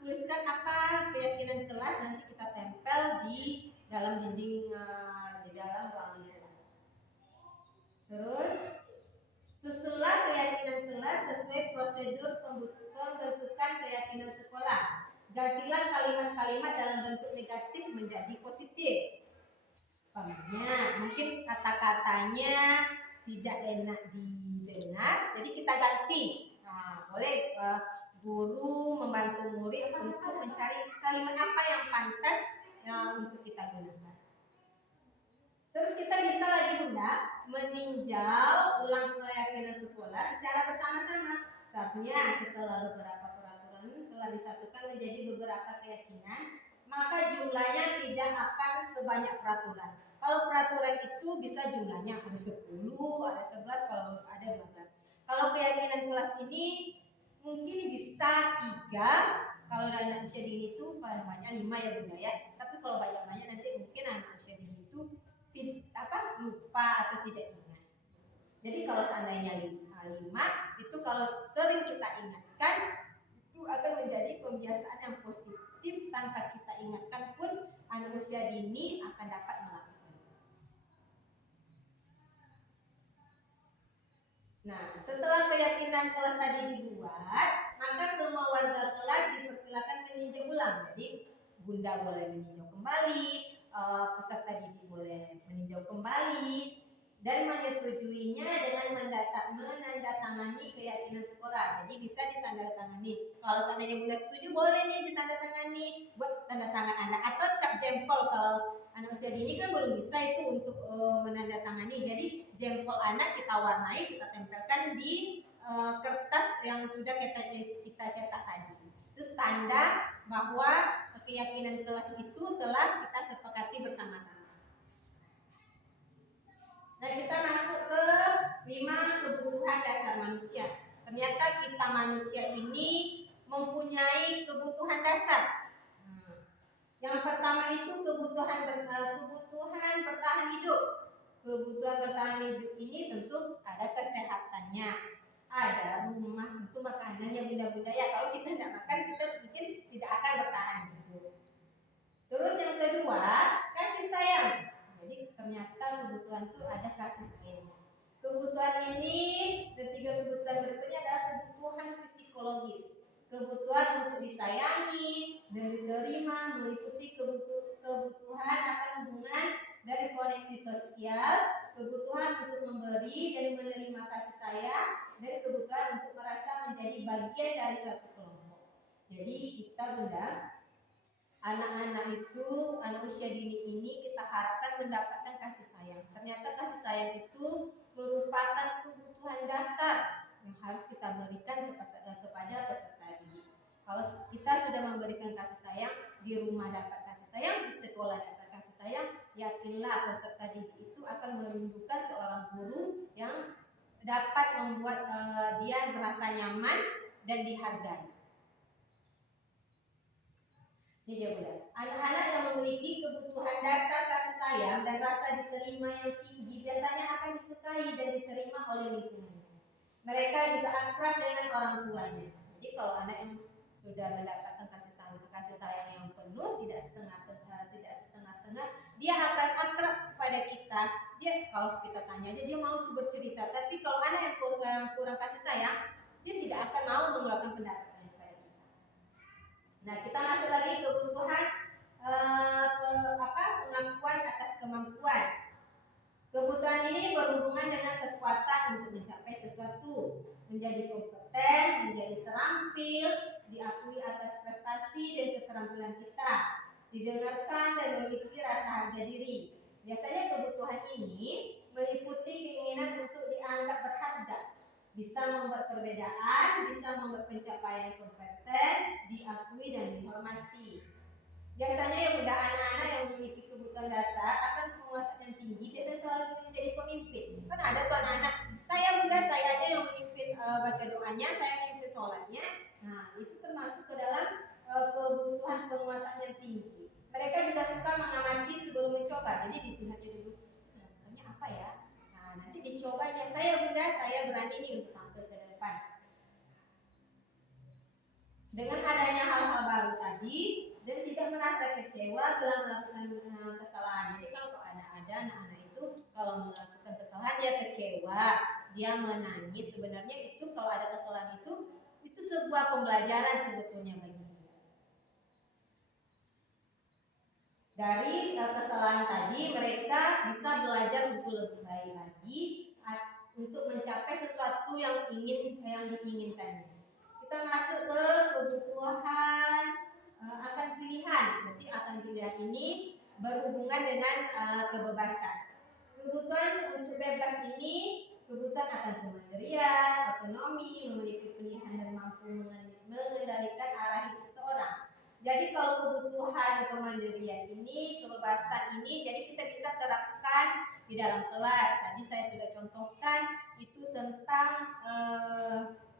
tuliskan apa keyakinan kelas, nanti kita tempel di dalam dinding di dalam ruangan kelas. Terus susunlah keyakinan kelas sesuai prosedur pembentukan keyakinan sekolah. Gantilah kalimat-kalimat dalam bentuk negatif menjadi positif. Mungkin kata-katanya tidak enak didengar, jadi kita ganti. Nah, boleh guru membantu murid untuk mencari kalimat apa yang pantas untuk kita gunakan. Terus kita bisa lagi Bunda meninjau ulang keyakinan sekolah secara bersama-sama. Seharusnya setelah beberapa peraturan telah disatukan menjadi beberapa keyakinan, maka jumlahnya tidak akan sebanyak peraturan. Kalau peraturan itu bisa jumlahnya ada 10, ada 11, kalau ada 12. Kalau keyakinan kelas ini mungkin bisa 3. Kalau anak usia dini itu paling banyak 5 ya Bunda ya. Tapi kalau banyak-banyak nanti mungkin anak usia dini itu lupa atau tidak ingat. Jadi kalau seandainya 5 itu kalau sering kita ingatkan itu akan menjadi kebiasaan yang positif, tanpa kita ingatkan pun anak usia dini akan dapat melakukan. Nah, setelah keyakinan kelas tadi dibuat, maka semua warga kelas dipersilakan meninjau ulang. Jadi Bunda boleh meninjau kembali, peserta didik boleh meninjau kembali, dan menyetujuinya dengan menandatangani keyakinan sekolah. Jadi bisa ditandatangani. Kalau seandainya Bunda setuju, boleh nih ditandatangani buat tanda tangan Anda, atau cap jempol. Kalau anak usia dini kan belum bisa itu untuk menandatangani. Jadi jempol anak kita warnai, kita tempelkan di kertas yang sudah kita cetak tadi. Itu tanda bahwa keyakinan kelas itu telah kita sepakati bersama-sama. Nah, kita masuk ke 5 kebutuhan dasar manusia. Ternyata kita manusia ini mempunyai kebutuhan dasar. Yang pertama itu kebutuhan bertahan hidup. Kebutuhan bertahan hidup ini tentu ada kesehatannya, ada rumah, tentu makanan yang benda-benda ya. Kalau kita tidak makan, kita mungkin tidak akan bertahan hidup. Terus yang kedua, kasih sayang. Jadi ternyata kebutuhan itu ada kasih sayangnya. Kebutuhan ini, ketiga kebutuhan berikutnya adalah kebutuhan psikologis. Kebutuhan untuk disayangi, diterima, meliputi kebutuhan akan hubungan dari koneksi sosial, kebutuhan untuk memberi dan menerima kasih sayang, dan kebutuhan untuk merasa menjadi bagian dari suatu kelompok. Jadi kita Bunda, anak-anak itu, anak usia dini ini kita harapkan mendapatkan kasih sayang. Ternyata kasih sayang itu merupakan kebutuhan dasar yang harus kita berikan kepada peserta didik. Kalau kita sudah memberikan kasih sayang, di rumah dapat kasih sayang, di sekolah dapat kasih sayang, yakinlah peserta didik itu akan merindukan seorang guru yang dapat membuat dia merasa nyaman dan dihargai. Ini dia Bunda. Anak-anak yang memiliki kebutuhan dasar kasih sayang dan rasa diterima yang tinggi biasanya akan disukai dan diterima oleh lingkungan. Mereka juga akrab dengan orang tuanya. Jadi kalau anak yang sudah mendapatkan kasih sayang yang penuh, tidak setengah-setengah, dia akan akrab kepada kita. Dia kalau kita tanya aja dia mau tuh bercerita. Tapi kalau anak yang kurang kasih sayang, dia tidak akan mau mengeluarkan pendapat. Nah, kita masuk lagi kebutuhan pengakuan atas kemampuan. Kebutuhan ini berhubungan dengan kekuatan untuk mencapai sesuatu, menjadi kompeten, menjadi terampil, diakui atas prestasi dan keterampilan kita, didengarkan dan memiliki rasa harga diri. Biasanya kebutuhan ini meliputi keinginan untuk dianggap berharga, bisa membuat perbedaan, bisa membuat pencapaian kompeten, diakui dan dihormati. Biasanya yang Bunda, anak-anak yang memiliki kebutuhan dasar akan penguasaan yang tinggi biasanya selalu ingin menjadi pemimpin. Kan ada tuh anak-anak, saya Bunda, saya aja yang memimpin baca doanya, saya memimpin sholatnya. Nah, itu termasuk ke dalam kebutuhan penguasaan yang tinggi. Mereka juga suka mengamati sebelum mencoba. Jadi dilihatnya dulu, sebenarnya apa ya? Nah, nanti dicobanya. Saya Bunda, saya berani nih untuk tampil ke depan. Dengan adanya hal-hal baru tadi dan tidak merasa kecewa bila melakukan kesalahan. Jadi kalau ada anak-anak itu kalau melakukan kesalahan dia kecewa, dia menangis. Sebenarnya itu kalau ada kesalahan itu sebuah pembelajaran sebetulnya bagi dia. Dari kesalahan tadi mereka bisa belajar untuk lebih baik lagi untuk mencapai sesuatu yang diinginkannya. Kita masuk ke kebutuhan akan pilihan. Nanti akan pilihan ini berhubungan dengan kebebasan. Kebutuhan untuk bebas ini kebutuhan akan kemandirian, otonomi, memiliki pilihan dan mampu mengendalikan arah hidup seseorang. Jadi kalau kebutuhan kemandirian ini, kebebasan ini, jadi kita bisa terapkan di dalam kelas. Tadi saya sudah contohkan itu tentang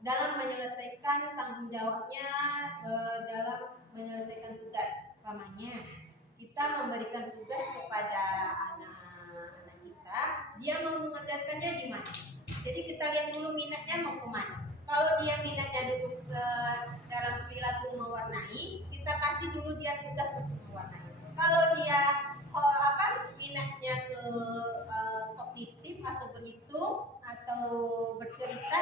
dalam menyelesaikan tanggung jawabnya, dalam menyelesaikan tugas. Umpamanya kita memberikan tugas kepada anak-anak kita, dia mau mengerjakannya di mana. Jadi kita lihat dulu minatnya mau kemana. Kalau dia minatnya dulu dalam perilaku mewarnai, kita kasih dulu dia tugas untuk mewarnai. Kalau dia minatnya ke kognitif atau berhitung atau bercerita,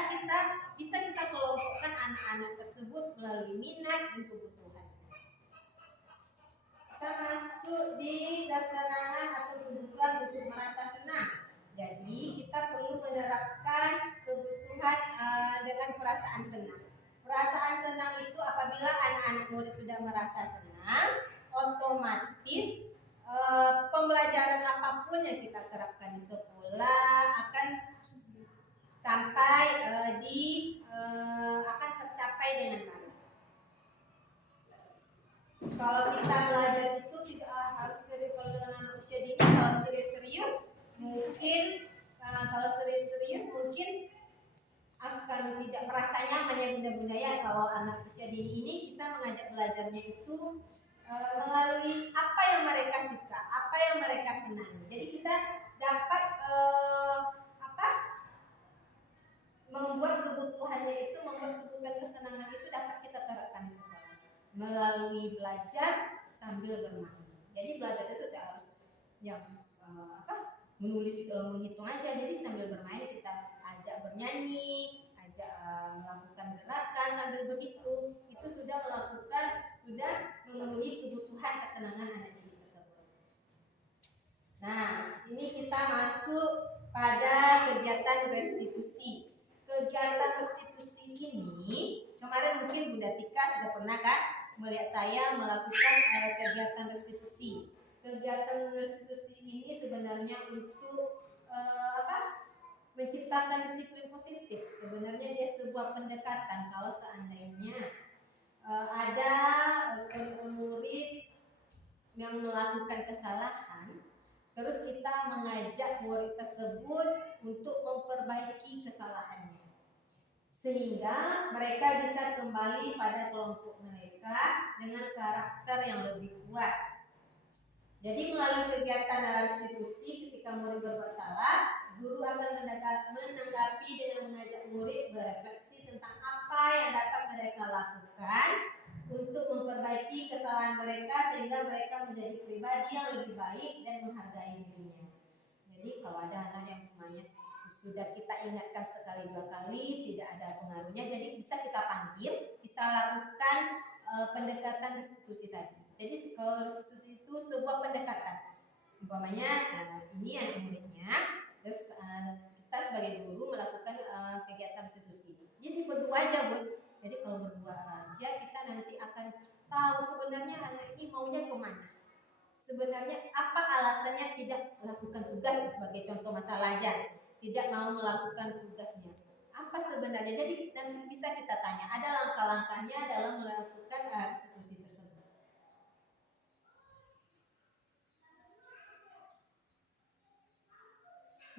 bisa kita kelompokkan anak-anak tersebut melalui minat dan kebutuhan. Kita masuk di kesenangan atau kebutuhan untuk merasa senang. Jadi kita perlu menerapkan kebutuhan dengan perasaan senang. Perasaan senang itu apabila anak-anak murid sudah merasa senang, otomatis pembelajaran apapun yang kita terapkan di sekolah akan sampai akan tercapai dengan baik. Kalau kita belajar itu kita harus serius. Kalau dengan anak usia dini, kalau serius-serius mungkin akan tidak merasa nyaman ya bunda-bunda ya. Kalau anak usia dini ini kita mengajak belajarnya itu melalui apa yang mereka suka, apa yang mereka senangi. Jadi kita dapat membuat kebutuhan kesenangan itu dapat kita terapkan di sekolah melalui belajar sambil bermain. Jadi belajar itu tidak harus yang menulis menghitung aja. Jadi sambil bermain kita ajak bernyanyi, ajak melakukan gerakan sambil berhitung. Itu sudah memenuhi kebutuhan kesenangan anak didik tersebut. Nah, ini kita masuk pada kegiatan restitusi. Kegiatan restitusi ini kemarin mungkin Bunda Tika sudah pernah kan melihat saya melakukan kegiatan restitusi. Kegiatan restitusi ini sebenarnya untuk menciptakan disiplin positif. Sebenarnya dia sebuah pendekatan. Kalau seandainya ada murid yang melakukan kesalahan, terus kita mengajak murid tersebut untuk memperbaiki kesalahannya, sehingga mereka bisa kembali pada kelompok mereka dengan karakter yang lebih kuat. Jadi melalui kegiatan restitusi, ketika murid berbuat salah, guru akan menanggapi dengan mengajak murid berefleksi tentang apa yang dapat mereka lakukan untuk memperbaiki kesalahan mereka sehingga mereka menjadi pribadi yang lebih baik dan menghargai dirinya. Jadi kalau ada anak yang namanya sudah kita ingatkan sekali dua kali tidak ada pengaruhnya, jadi bisa kita panggil, kita lakukan pendekatan restitusi tadi. Jadi kalau restitusi itu sebuah pendekatan, umpamanya ini anak muridnya, terus kita sebagai guru melakukan kegiatan restitusi. Jadi berdua aja Bun. Jadi kalau berdua aja kita nanti akan tahu sebenarnya anak ini maunya kemana. Sebenarnya apa alasannya tidak melakukan tugas, sebagai contoh masalah aja, tidak mau melakukan tugasnya. Apa sebenarnya? Jadi nanti bisa kita tanya, ada langkah-langkahnya dalam melakukan restitusi tersebut.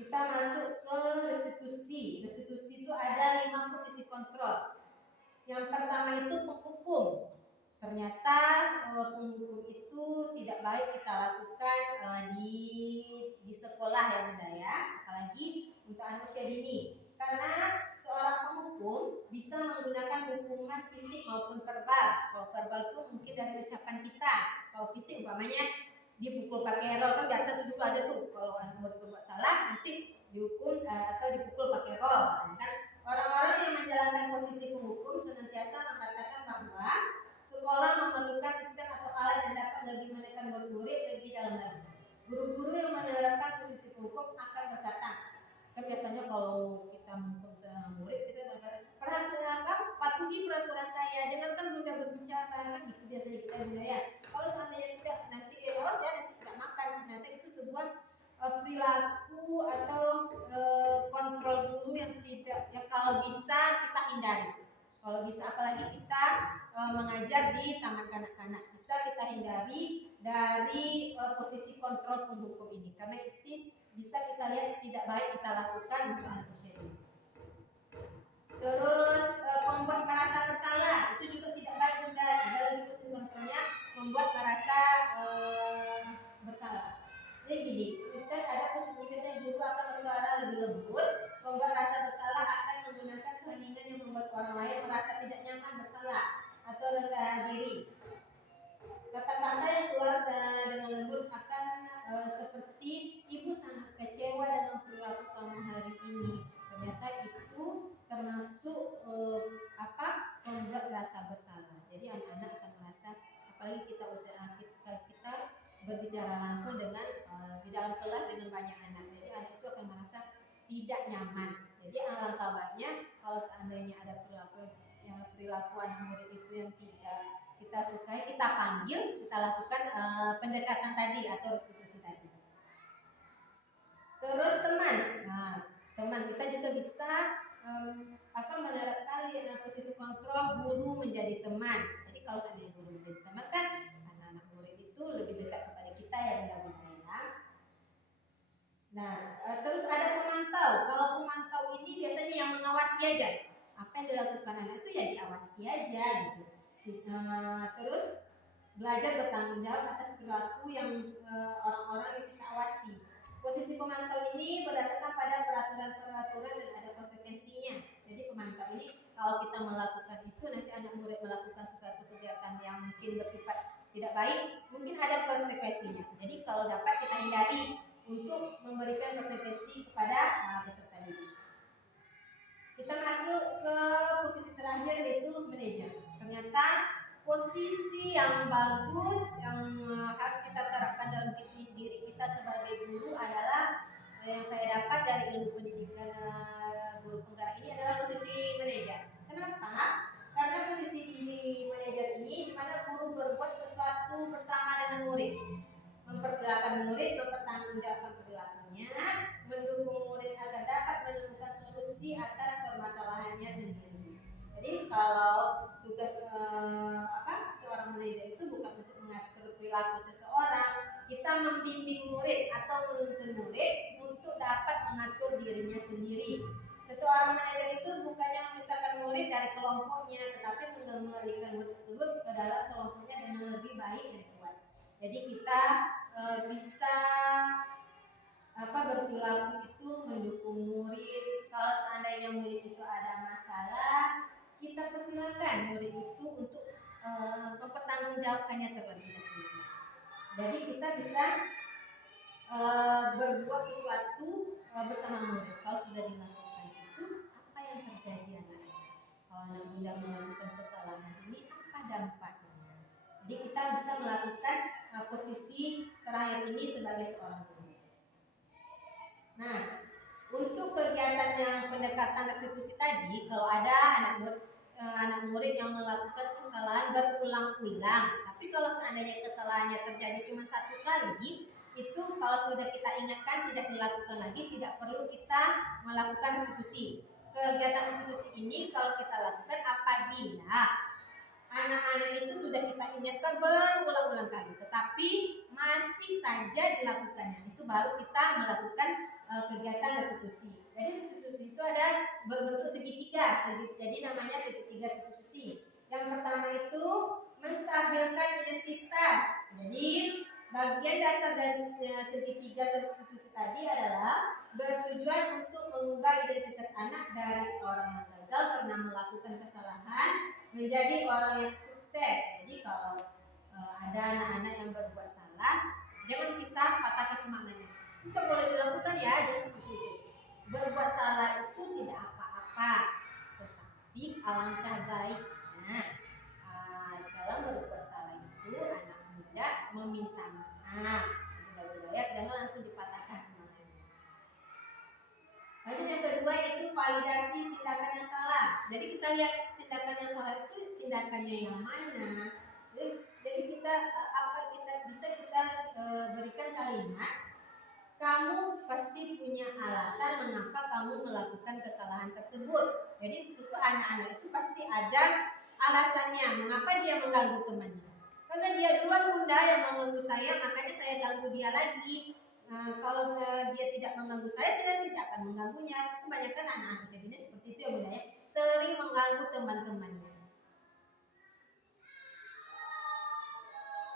Kita masuk ke restitusi. Restitusi itu ada 5 posisi kontrol. Yang pertama itu penghukum. Ternyata penghukum itu tidak baik kita lakukan di sekolah ya Bunda ya, apalagi untuk anak usia dini. Karena seorang penghukum bisa menggunakan hukuman fisik maupun verbal. Kalau verbal itu mungkin dari ucapan kita. Kalau fisik umpamanya dipukul pakai roll, kan biasa tuh dulu ada tuh kalau anak murid berbuat salah nanti dihukum atau dipukul pakai roll kan. Orang-orang yang menjalankan posisi penghukum senantiasa mengatakan bahwa sekolah memerlukan sistem atau alat yang dapat lebih menekan murid-murid lebih dalam lagi. Guru-guru yang menerapkan posisi penghukum akan berkata, kan biasanya kalau kita menghukum seorang murid kita berkata, patuhi peraturan saya, dengarkan Bunda berbicara, kan gitu biasanya kita Bunda ya. Kalau seandainya tidak, nanti awas ya, nanti tidak makan. Nanti itu sebuah perilaku atau kontrol guru yang kalau bisa kita hindari. Kalau bisa, apalagi kita mengajar di taman kanak-kanak, bisa kita hindari dari posisi kontrol penghukum ini, karena itu bisa kita lihat tidak baik kita lakukan untuk anak usia ini. Terus membuat merasa bersalah itu juga tidak baik Bunda. Ada lagi posisi kontrolnya membuat merasa bersalah. Jadi gini, kita ada posisi biasanya guru akan bersuara lebih lembut, membuat rasa bersalah akan menggunakan keheningan yang membuat orang lain merasa tidak nyaman bersalah atau rendah diri. Kata-kata yang keluar dengan berbicara langsung dengan di dalam kelas dengan banyak anak. Jadi anak itu akan merasa tidak nyaman. Jadi alangkah baiknya kalau seandainya ada perilaku anak murid itu yang tidak kita sukai, kita panggil, kita lakukan pendekatan tadi atau restitusi tadi. Terus teman, teman kita juga bisa menerapkan posisi kontrol guru menjadi teman. Jadi kalau seandainya guru menjadi teman kan anak-anak murid itu lebih dekat kepada kita ya mudah-mudahan. Nah, terus ada pemantau. Kalau pemantau ini biasanya yang mengawasi aja. Apa yang dilakukan anak itu ya diawasi aja gitu. Terus belajar bertanggung jawab atas perilaku yang orang-orang yang kita awasi. Posisi pemantau ini berdasarkan pada peraturan-peraturan dan ada konsekuensinya. Jadi pemantau ini kalau kita melakukan itu nanti anak murid melakukan sesuatu kegiatan yang mungkin bersifat tidak baik, mungkin ada konsekuensinya. Jadi kalau dapat kita hindari untuk memberikan konsekuensi kepada peserta didik. Kita masuk ke posisi terakhir yaitu manajer. Ternyata posisi yang bagus yang harus kita terapkan dalam diri kita sebagai guru adalah yang saya dapat dari ilmu pendidikan guru penggerak ini adalah posisi manajer. Kenapa? Karena posisi di manajer ini di mana guru berbuat sesuatu bersama dengan murid, mempersilahkan murid mempertanggungjawabkan perilakunya, mendukung murid agar dapat menemukan solusi atas permasalahannya sendiri. Jadi kalau tugas seorang manajer itu bukan untuk mengatur perilaku seseorang, kita membimbing murid atau menuntun murid untuk dapat mengatur dirinya sendiri. Seseorang manajer itu bukannya memisahkan murid dari kelompoknya, tetapi mengembalikan murid tersebut ke dalam kelompoknya dengan lebih baik dan kuat. Jadi kita bisa berperilaku itu mendukung murid. Kalau seandainya murid itu ada masalah, kita persilakan murid itu untuk mempertanggungjawabkannya terlebih dahulu. Jadi kita bisa berbuat sesuatu bersama murid. Kalau sudah dilakukan itu, apa yang terjadi anak-anak? Kalau anak bunda melakukan kesalahan ini, apa dampaknya? Jadi kita bisa melakukan posisi terakhir ini sebagai seorang guru. Nah, untuk kegiatan yang pendekatan restitusi tadi, kalau ada anak murid yang melakukan kesalahan berulang-ulang, tapi kalau seandainya kesalahannya terjadi cuma satu kali, itu kalau sudah kita ingatkan tidak dilakukan lagi, tidak perlu kita melakukan restitusi. Kegiatan restitusi ini kalau kita lakukan apabila anak-anak itu sudah kita ingatkan berulang-ulang kali, tetapi masih saja dilakukannya, itu baru kita melakukan kegiatan restitusi. Jadi restitusi itu ada berbentuk segitiga, jadi namanya segitiga restitusi. Yang pertama itu menstabilkan identitas. Jadi bagian dasar dari segitiga restitusi tadi adalah bertujuan untuk mengubah identitas anak dari orang yang gagal karena melakukan kesalahan menjadi orang yang sukses. Jadi kalau ada anak-anak yang berbuat salah, jangan kita patahkan semangatnya. Itu boleh dilakukan ya, jangan seperti itu. Berbuat salah itu tidak apa-apa, tetapi alangkah baiknya dalam berbuat salah itu anak muda meminta maaf. Budaya jangan langsung dipatahkan semangatnya. Lalu yang kedua itu validasi tindakan yang salah. Jadi kita lihat tindakan yang salah itu tindakannya yang mana. Jadi kita berikan kalimat, kamu pasti punya alasan mengapa kamu melakukan kesalahan tersebut. Jadi untuk anak-anak itu pasti ada alasannya mengapa dia mengganggu temannya. Karena dia duluan bunda yang mengganggu saya, makanya saya ganggu dia lagi. Kalau dia tidak mengganggu saya tidak akan mengganggunya. Kebanyakan anak-anak usia dini seperti itu ya bunda ya, sering mengganggu teman-temannya.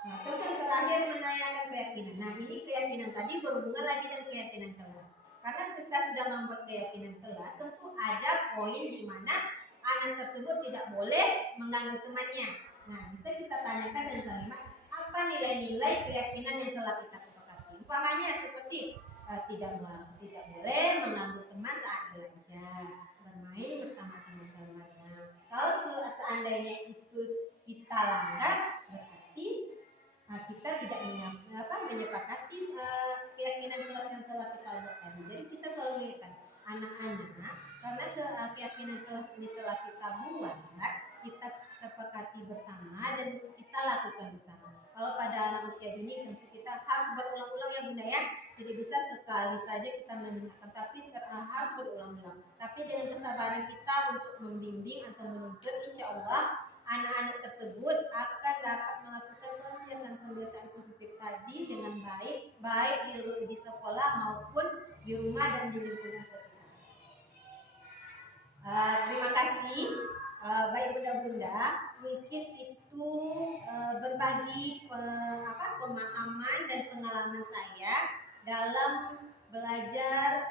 Nah, terus yang terakhir menanyakan keyakinan. Nah, ini keyakinan tadi berhubungan lagi dengan keyakinan kelas. Karena kita sudah membuat keyakinan kelas, tentu ada poin di mana anak tersebut tidak boleh mengganggu temannya. Nah, bisa kita tanyakan dengan kalimat, apa nilai-nilai keyakinan yang telah kita sepakati? Umpamanya seperti tidak boleh mengganggu teman saat belajar, bermain bersama teman-temannya. Kalau seandainya itu kita langgar, berarti kita tidak menyepakati ini telah kita buat, kita sepakati bersama dan kita lakukan bersama. Kalau pada anak usia dini tentu kita harus berulang-ulang ya Bunda ya. Tidak bisa sekali saja kita mengingatkan, tapi harus berulang-ulang. Tapi dengan kesabaran kita untuk membimbing atau menuntun, insya Allah anak-anak tersebut akan dapat melakukan kebiasaan-kebiasaan positif tadi dengan baik di sekolah maupun di rumah dan di lingkungan sekitar. Terima kasih. Baik Bunda-Bunda, mungkin itu berbagi pemahaman dan pengalaman saya dalam belajar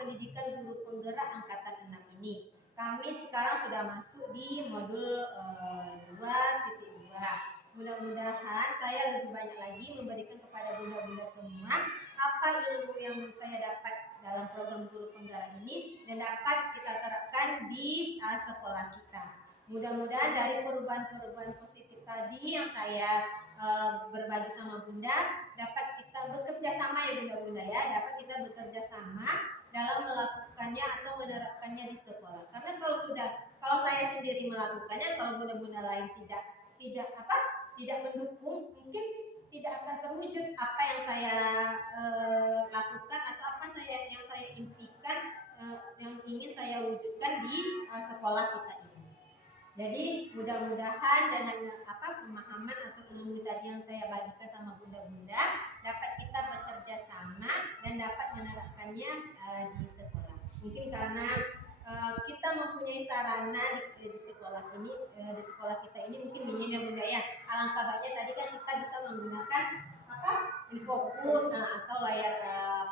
pendidikan guru penggerak angkatan 6 ini. Kami sekarang sudah masuk di modul 2.2. Mudah-mudahan saya lebih banyak lagi memberikan kepada bunda-bunda semua apa ilmu yang saya dapat dalam program guru penggerak ini dan dapat kita terapkan di sekolah kita. Mudah-mudahan dari perubahan-perubahan positif tadi yang saya berbagi sama bunda, dapat kita bekerja sama ya bunda-bunda ya, dapat kita bekerja sama dalam melakukannya atau menerapkannya di sekolah. Karena kalau saya sendiri melakukannya, kalau bunda-bunda lain tidak mendukung, mungkin tidak akan terwujud apa yang saya lakukan atau apa yang saya impikan, yang ingin saya wujudkan di sekolah kita ini. Jadi mudah-mudahan dengan pemahaman atau ilmu tadi yang saya bagikan sama bunda-bunda dapat kita bekerja sama dan dapat menerapkannya di sekolah. Mungkin karena kita mempunyai sarana di sekolah ini, di sekolah kita ini mungkin minim ya bunda ya. Alangkah baiknya tadi kan kita bisa menggunakan Infokus atau layar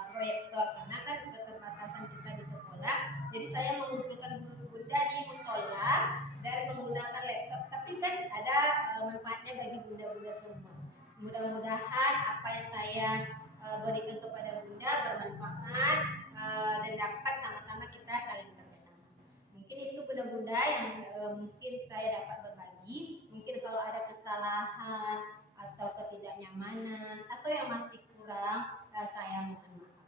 proyektor karena kan keterbatasan kita di sekolah. Jadi saya mengumpulkan bunda di musola dan menggunakan laptop. Tapi kan ada manfaatnya bagi bunda-bunda semua. Mudah-mudahan apa yang saya berikan kepada bunda bermanfaat dan dapat sama-sama kita saling kerjasama. Mungkin itu bunda-bunda yang mungkin saya dapat berbagi. Mungkin kalau ada kesalahan atau ketidaknyamanan atau yang masih kurang, saya mohon maaf.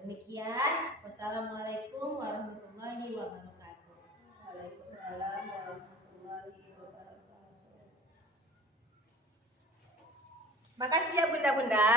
Demikian, wassalamualaikum warahmatullahi wabarakatuh. Waalaikumsalam warahmatullahi wabarakatuh. Makasih ya bunda-bunda.